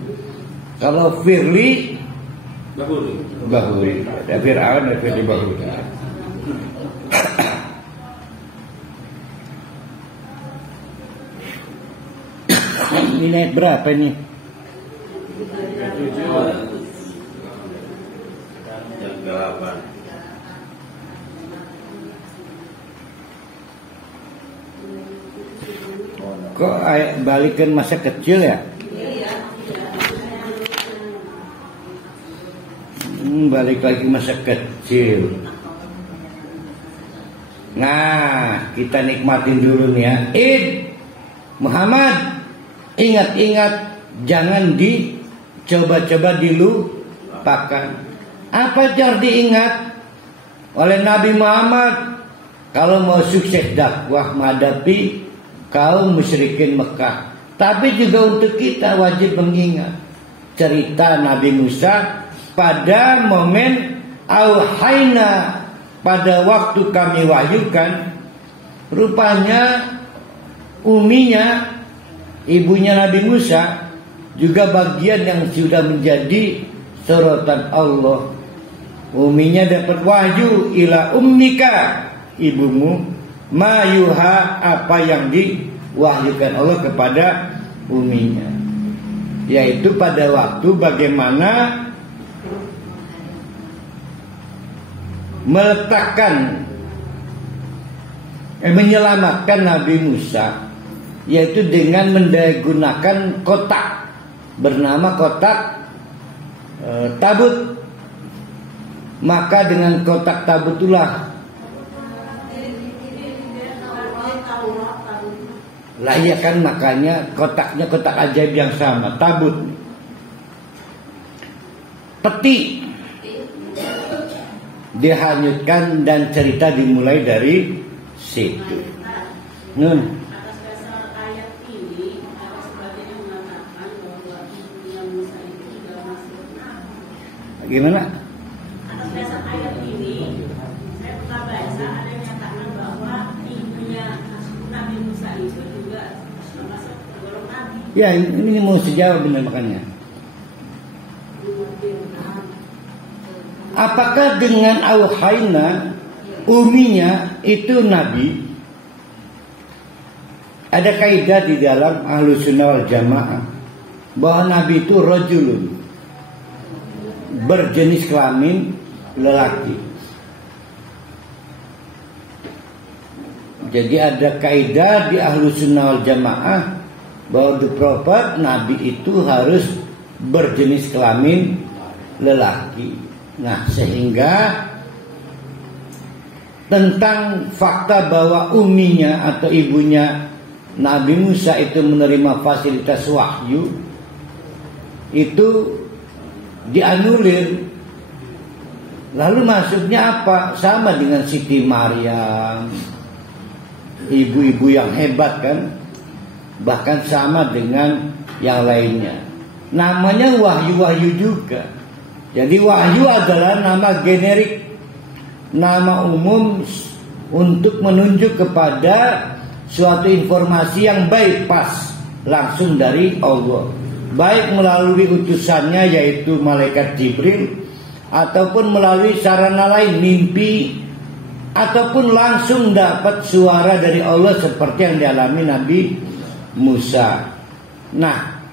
Kalau Firli Bahuri. Ada Fir'aun dan Firli Bahuri. Ini naik berapa ini? Yang 8. Kok balikan masa kecil ya? Balik lagi masa kecil. Nah, kita nikmatin dulu nih ya. Id Muhammad, ingat-ingat, jangan dicoba-coba dilupakan. Apa yang diingat oleh Nabi Muhammad kalau mau sukses dakwah menghadapi kaum musyrikin Mekah? Tapi juga untuk kita wajib mengingat cerita Nabi Musa pada momen auhayna, pada waktu kami wahyukan. Rupanya uminya, ibunya Nabi Musa, juga bagian yang sudah menjadi sorotan Allah. Uminya dapat wahyu, ila ummika, ibumu, mayuha, apa yang diwahyukan Allah kepada uminya, yaitu pada waktu bagaimana meletakkan, menyelamatkan Nabi Musa, yaitu dengan menggunakan kotak bernama kotak tabut. Maka dengan kotak tabut itulah Lah iya kan, makanya kotaknya kotak ajaib yang sama, tabut. Peti dihanyutkan dan cerita dimulai dari situ. Nun. Atas dasar ayat ini, ada sebagian yang mengatakan bahwa ibunya Musa itu juga masuk Nabi. Gimana? Atas dasar ayat ini, saya pernah baca ada yang menyatakan bahwa ibunya Nabi Musa itu juga masuk tergolong Nabi. Ya, ini mau sejawab benar makanya. Apakah dengan auhayna uminya itu Nabi? Ada kaidah di dalam Ahlussunnah wal Jamaah bahwa Nabi itu rajulun, berjenis kelamin lelaki. Jadi ada kaidah di Ahlussunnah wal Jamaah bahwa the prophet Nabi itu harus berjenis kelamin lelaki. Nah, sehingga tentang fakta bahwa uminya atau ibunya Nabi Musa itu menerima fasilitas wahyu itu dianulir. Lalu maksudnya apa? Sama dengan Siti Maryam, ibu-ibu yang hebat kan, bahkan sama dengan yang lainnya. Namanya wahyu-wahyu juga. Jadi wahyu adalah nama generik, nama umum untuk menunjuk kepada suatu informasi yang bypass langsung dari Allah, baik melalui utusannya yaitu malaikat Jibril, ataupun melalui sarana lain, mimpi, ataupun langsung dapat suara dari Allah seperti yang dialami Nabi Musa. Nah,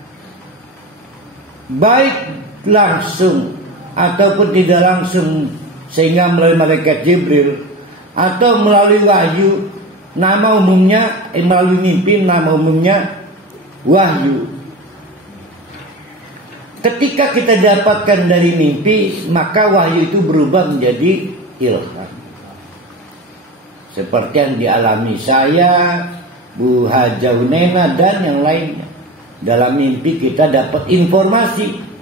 baik langsung ataupun tidak langsung, sehingga melalui malaikat Jibril atau melalui wahyu, nama umumnya melalui mimpi, nama umumnya wahyu. Ketika kita dapatkan dari mimpi, maka wahyu itu berubah menjadi ilham. Seperti yang dialami saya, Bu Haja Unena dan yang lainnya. Dalam mimpi kita dapat informasi,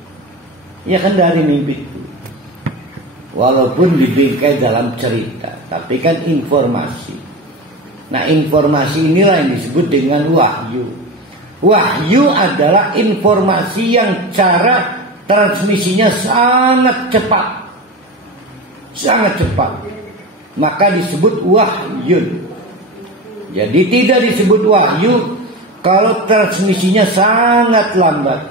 ya kan, dari mimpi itu. Walaupun dibingkai dalam cerita, tapi kan informasi. Nah, informasi inilah yang disebut dengan wahyu. Wahyu adalah informasi yang cara transmisinya sangat cepat. Sangat cepat. Maka disebut wahyu. Jadi tidak disebut wahyu kalau transmisinya sangat lambat.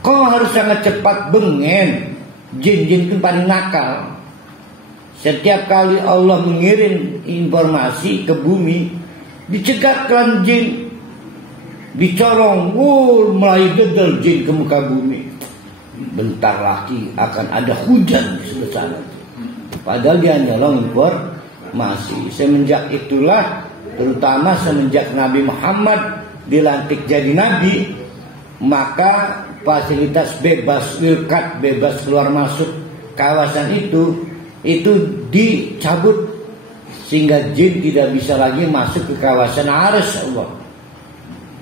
Kok harus sangat cepat? Bengen. Jin-jin itu paling nakal. Setiap kali Allah mengirim informasi ke bumi, dicegatkan jin, dicorong, mulai dedel jin ke muka bumi. Bentar lagi akan ada hujan di sebelah sana. Padahal dia nyolong informasi. Semenjak itulah, terutama semenjak Nabi Muhammad dilantik jadi nabi, maka fasilitas bebas wilkat, bebas keluar masuk kawasan itu dicabut, sehingga jin tidak bisa lagi masuk ke kawasan arsy Allah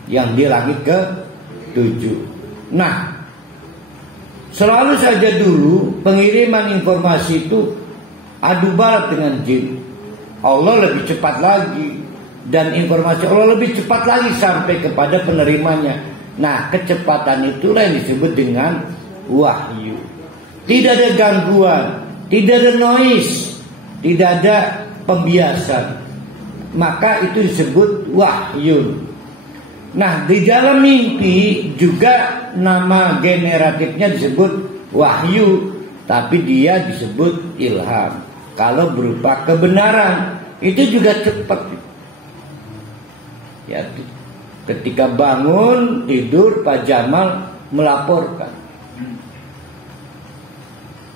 yang di langit ke-7. Nah, selalu saja dulu pengiriman informasi itu adu balat dengan jin. Allah lebih cepat lagi, dan informasi Allah lebih cepat lagi sampai kepada penerimanya. Nah, kecepatan itulah yang disebut dengan wahyu. Tidak ada gangguan, tidak ada noise, tidak ada pembiasan. Maka itu disebut wahyu. Nah, di dalam mimpi juga nama generatifnya disebut wahyu, tapi dia disebut ilham. Kalau berupa kebenaran, itu juga cepat. Ya, ketika bangun tidur, Pak Jamal melaporkan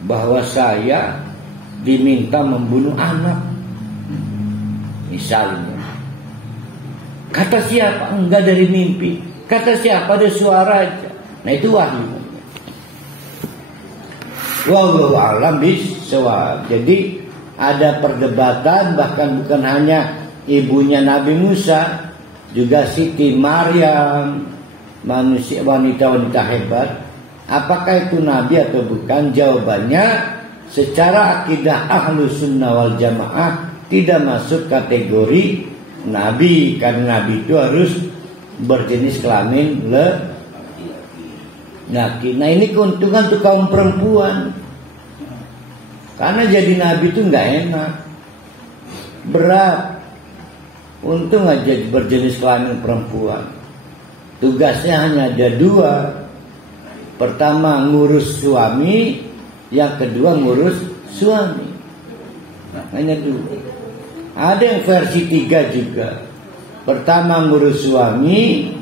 bahwa saya diminta membunuh anak, misalnya. Kata siapa? Enggak dari mimpi. Kata siapa? Ada suara aja. Nah, itu wahyu. Wallahu a'lam bishawab. Jadi ada perdebatan, bahkan bukan hanya ibunya Nabi Musa, juga Siti Maryam, manusia wanita-wanita hebat. Apakah itu nabi atau bukan? Jawabannya, secara akidah Ahlus Sunnah wal Jamaah tidak masuk kategori nabi, karena nabi itu harus berjenis kelamin laki. Nah, ini keuntungan untuk kaum perempuan, karena jadi nabi itu nggak enak, berat. Untung aja berjenis kelamin perempuan. Tugasnya hanya ada 2. Pertama ngurus suami, yang kedua ngurus suami. Hanya 2. Ada yang versi 3 juga. Pertama ngurus suami,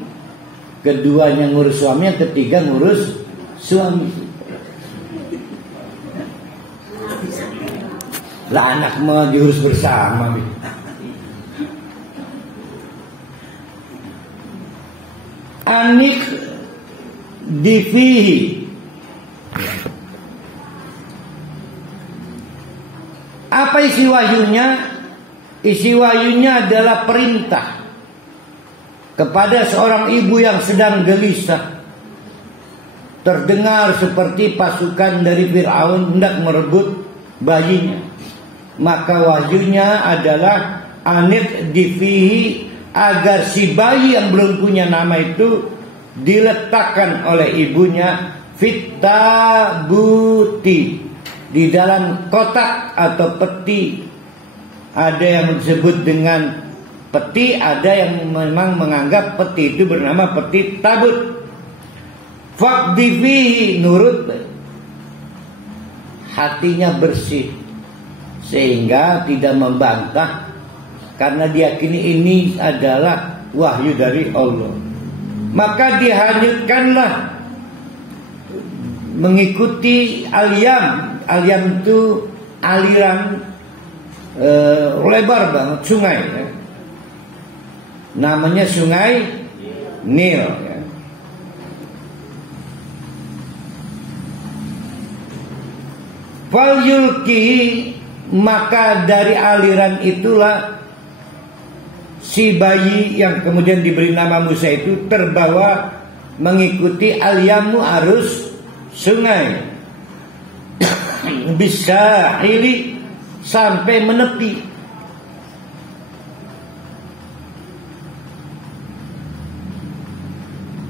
keduanya ngurus suami, yang ketiga ngurus suami. Lah anak mau diurus bersama. Anik difihi. Apa isi wahyunya? Isi wahyunya adalah perintah kepada seorang ibu yang sedang gelisah. Terdengar seperti pasukan dari Fir'aun hendak merebut bayinya. Maka wahyunya adalah anik difihi, agar si bayi yang belum punya nama itu diletakkan oleh ibunya fitabuti, di dalam kotak atau peti. Ada yang disebut dengan peti, ada yang memang menganggap peti itu bernama peti tabut. Faqdifihi, nurut, hatinya bersih sehingga tidak membantah, karena diyakini ini adalah wahyu dari Allah. Maka dihanyutkanlah mengikuti al-yam. Al-yam itu aliran lebar banget sungai, ya. Namanya sungai Nil, ya. Fal yulki, maka dari aliran itulah si bayi yang kemudian diberi nama Musa itu terbawa mengikuti al-yamu, arus sungai, bisa hili sampai menepi.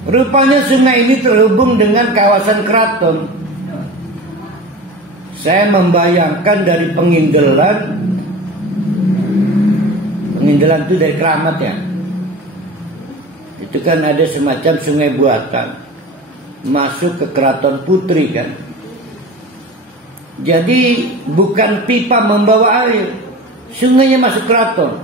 Rupanya sungai ini terhubung dengan kawasan keraton. Saya membayangkan dari Pengindelan itu dari Keramat, ya. Itu kan ada semacam sungai buatan masuk ke Keraton Putri, kan. Jadi bukan pipa membawa air, sungainya masuk keraton.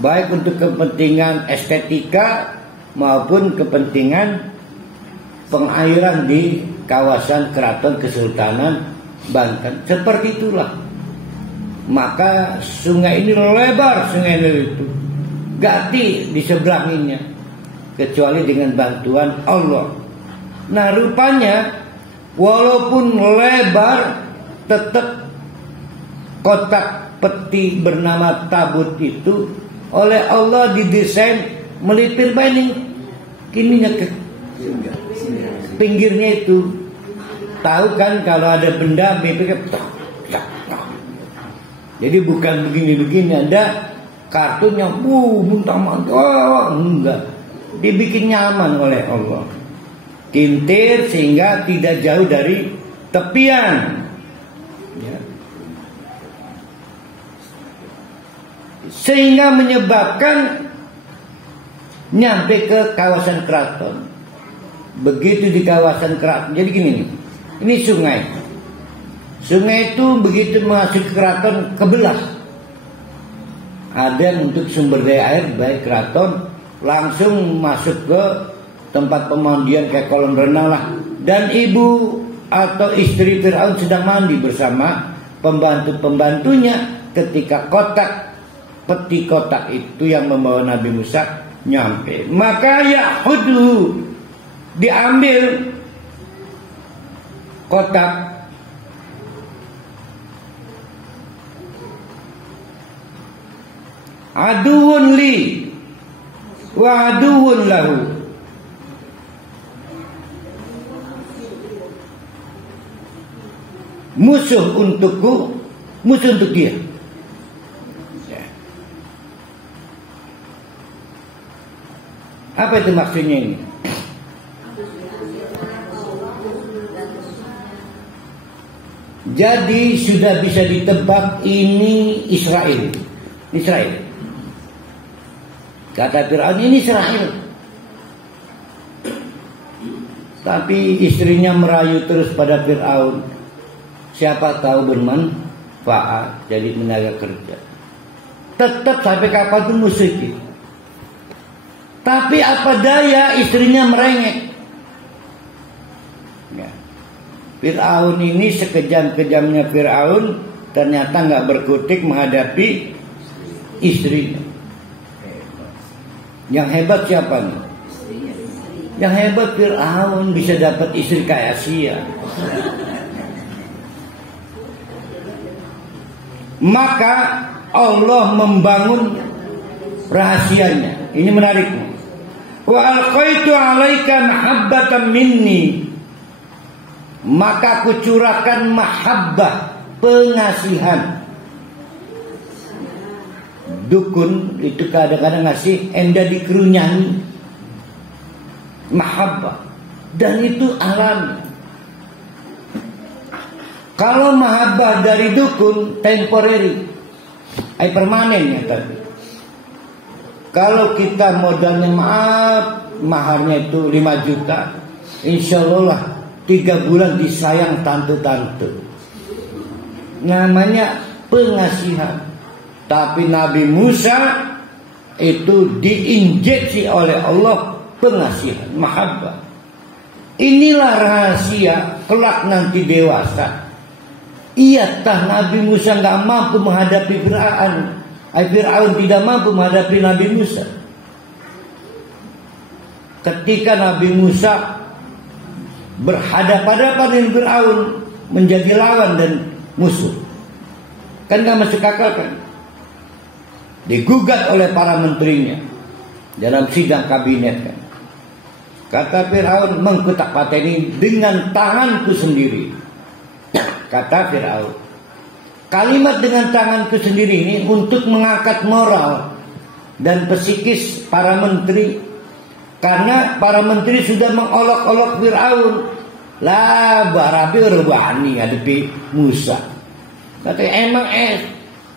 Baik untuk kepentingan estetika maupun kepentingan pengairan di kawasan Keraton Kesultanan Banten. Seperti itulah. Maka sungai ini lebar, sungai Nil itu gak di seberanginya kecuali dengan bantuan Allah. Nah, rupanya walaupun lebar, tetap kotak peti bernama tabut itu oleh Allah didesain melipir bani kininya ke pinggirnya itu. Tahu kan kalau ada benda melipir, jadi bukan begini-begini, ada kartunnya muntah-muntah, enggak, dibikin nyaman oleh Allah, kintir sehingga tidak jauh dari tepian, ya. Sehingga menyebabkan nyampe ke kawasan keraton. Begitu di kawasan keraton, jadi gini nih, ini sungai. Sungai itu begitu masuk ke keraton kebelah. Ada yang untuk sumber daya air baik keraton, langsung masuk ke tempat pemandian kayak kolam renang lah. Dan ibu atau istri Fir'aun sedang mandi bersama pembantu-pembantunya ketika peti kotak itu yang membawa Nabi Musa nyampe. Maka yahudu, diambil kotak, aduun li wa aduun lahu. Musuh untukku, musuh untuk dia. Apa itu maksudnya ini? Jadi sudah bisa ditebak ini Israel. Kata Fir'aun ini Israel. Tapi istrinya merayu terus pada Fir'aun. Siapa tahu bermanfaat jadi tenaga kerja. Tetap sampai kapan pun musuh. Tapi apa daya istrinya merengek. Ya. Fir'aun ini sekejam-kejamnya Fir'aun ternyata nggak berkutik menghadapi istrinya. Yang hebat siapa nih? Yang hebat Fir'aun bisa dapat istri kayak Asia. Maka Allah membangun rahasianya. Ini menarik. Wa alqaitu 'alaika mahabbatan minni. Maka aku curahkan mahabbah, pengasihan. Dukun itu kadang-kadang ngasih enda dikerunyani. Mahabbah. Dan itu alami. Kalau mahabbah dari dukun temporary, permanen ya tadi. Kalau kita modalnya maharnya itu 5 juta, insya Allah 3 bulan disayang tante-tante. Namanya pengasihan. Tapi Nabi Musa itu diinjeksi oleh Allah pengasihan, mahabbah. Inilah rahasia kelak nanti dewasa. Iya, tah Nabi Musa nggak mampu menghadapi Fir'aun. Fir'aun tidak mampu menghadapi Nabi Musa. Ketika Nabi Musa berhadapan-hadapan dengan Fir'aun, menjadi lawan dan musuh, kan nggak masuk akal kan? Digugat oleh para menterinya dalam sidang kabinet kan. Kata Fir'aun, mengkutak pateni dengan tanganku sendiri. Kata Fir'aun, kalimat dengan tanganku sendiri ini untuk mengangkat moral dan psikis para menteri. Karena para menteri sudah mengolok-olok Fir'aun. Lah barabi rubani ngadepi Musa. Kata emang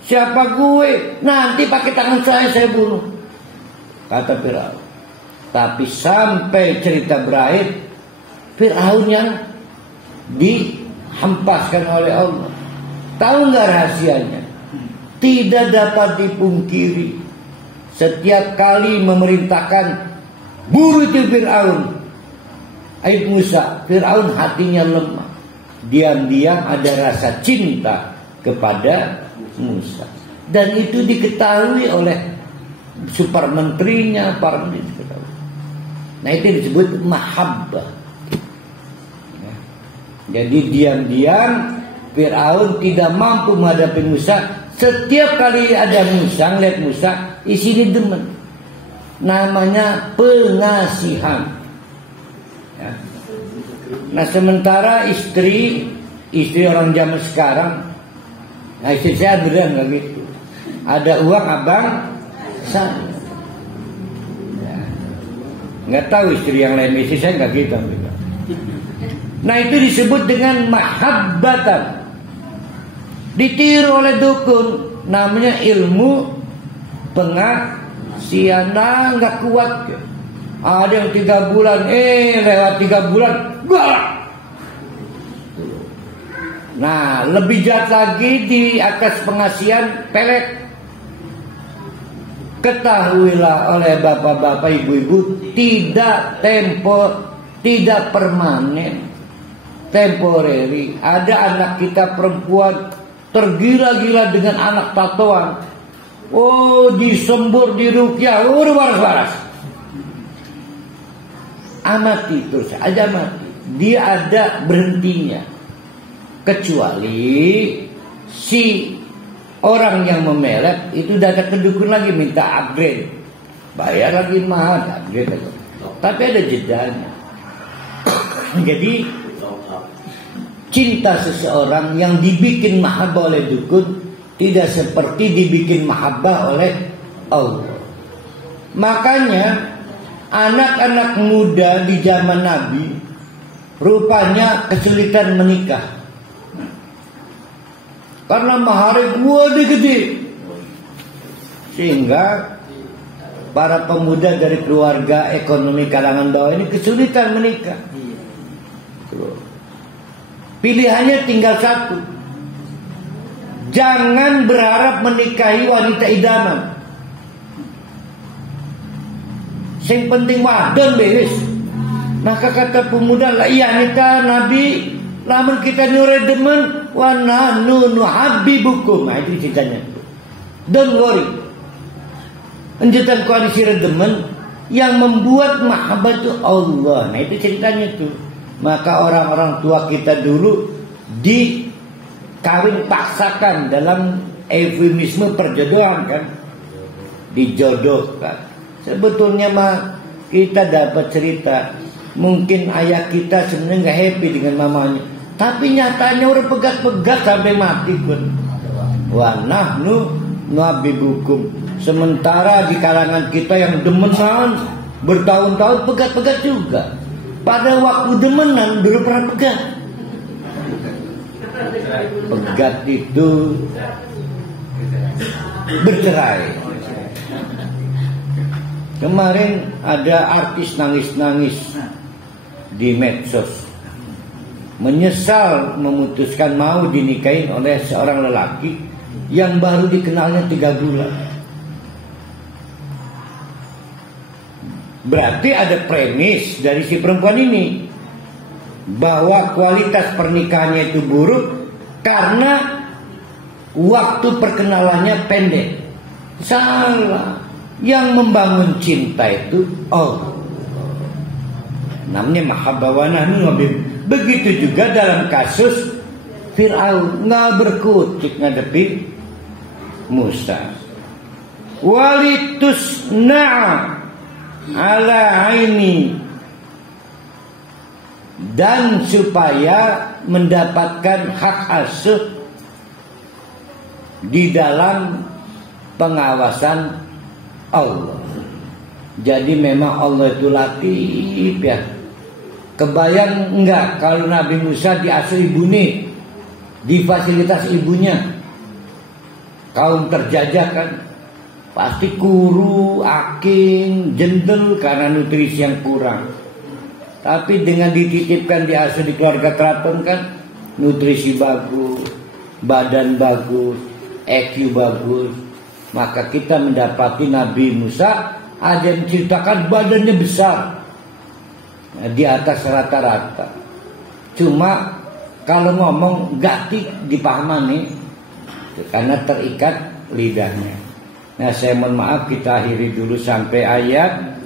siapa gue? Nanti pakai tangan saya bunuh. Kata Fir'aun. Tapi sampai cerita berakhir, Fir'aun yang dihempaskan oleh Allah. Tahu nggak rahasianya? Tidak dapat dipungkiri. Setiap kali memerintahkan bunuh itu Fir'aun, Musa, Fir'aun hatinya lemah. Diam-diam ada rasa cinta kepada Musa. Dan itu diketahui oleh super menterinya, para menteri. Nah itu disebut mahabbah. Jadi diam-diam Fir'aun tidak mampu menghadapi Musa. Setiap kali ada Musa, ngeliat Musa, isinya demen. Namanya pengasihan. Ya. Nah sementara istri orang zaman sekarang, nah istri saya beneran nggak gitu. Ada uang abang saya. Nggak tahu istri yang lain, istri saya nggak gitu. Nah itu disebut dengan mahabbatan. Ditiru oleh dukun, namanya ilmu pengasihan. Nah nggak kuat. Ada yang 3 bulan, lewat 3 bulan, galak. Nah lebih jahat lagi di atas pengasihan pelet. Ketahuilah oleh bapak-bapak, ibu-ibu, tidak permanen, temporary. Ada anak kita perempuan tergila-gila dengan anak tatoan. Oh, disembur, diruqyah, waras-waras. Amati terus, aja mati. Dia ada berhentinya. Kecuali si Orang yang memelet itu datang ke dukun lagi minta upgrade, bayar lagi mahal, upgrade lagi. Tapi ada jedanya. Jadi cinta seseorang yang dibikin mahabbah oleh dukun tidak seperti dibikin mahabbah oleh Allah. Makanya anak-anak muda di zaman Nabi rupanya kesulitan menikah karena maharnya gede, sehingga para pemuda dari keluarga ekonomi kalangan bawah ini kesulitan menikah. Pilihannya tinggal satu, jangan berharap menikahi wanita idaman. Yang penting wadon beres. Maka kata pemuda, lah iya nikah Nabi, namun kita nyuruh demen, wa nahnu nuhabbibukum. Nah itu ceritanya. Don't worry. Enjutan koalisi redemen yang membuat mahabbah itu Allah. Nah itu ceritanya tuh. Maka orang-orang tua kita dulu dikawin paksakan dalam eufemisme perjodohan kan, dijodohkan. Sebetulnya mah kita dapat cerita, mungkin ayah kita sebenarnya nggak happy dengan mamanya, tapi nyatanya udah pegat-pegat sampai mati pun. Wa nahnu nuhabbibukum. Sementara di kalangan kita yang demenan bertahun-tahun pegat-pegat juga. Pada waktu demenan dulu pernah pegat. Pegat itu bercerai. Kemarin ada artis nangis-nangis di medsos, menyesal memutuskan mau dinikahin oleh seorang lelaki yang baru dikenalnya 3 bulan. Berarti ada premis dari si perempuan ini bahwa kualitas pernikahannya itu buruk karena waktu perkenalannya pendek. Salah. Yang membangun cinta itu namanya mahabbah wa nahnu nuhabbibukum. Begitu juga dalam kasus Fir'aun nggak berkutik ngadepi Musa. Walitusna'a ala aini, dan supaya mendapatkan hak asuh di dalam pengawasan Allah. Jadi memang Allah itu latif ya. Kebayang enggak kalau Nabi Musa diasuh ibunya, di fasilitas ibunya, kaum terjajah kan pasti kuru, aking, jendel karena nutrisi yang kurang. Tapi dengan dititipkan diasuh di keluarga keraton kan, nutrisi bagus, badan bagus, EQ bagus. Maka kita mendapati Nabi Musa ada yang menceritakan badannya besar, di atas rata-rata. Cuma kalau ngomong gak dipahami karena terikat lidahnya. Nah saya mohon maaf, kita akhiri dulu sampai ayat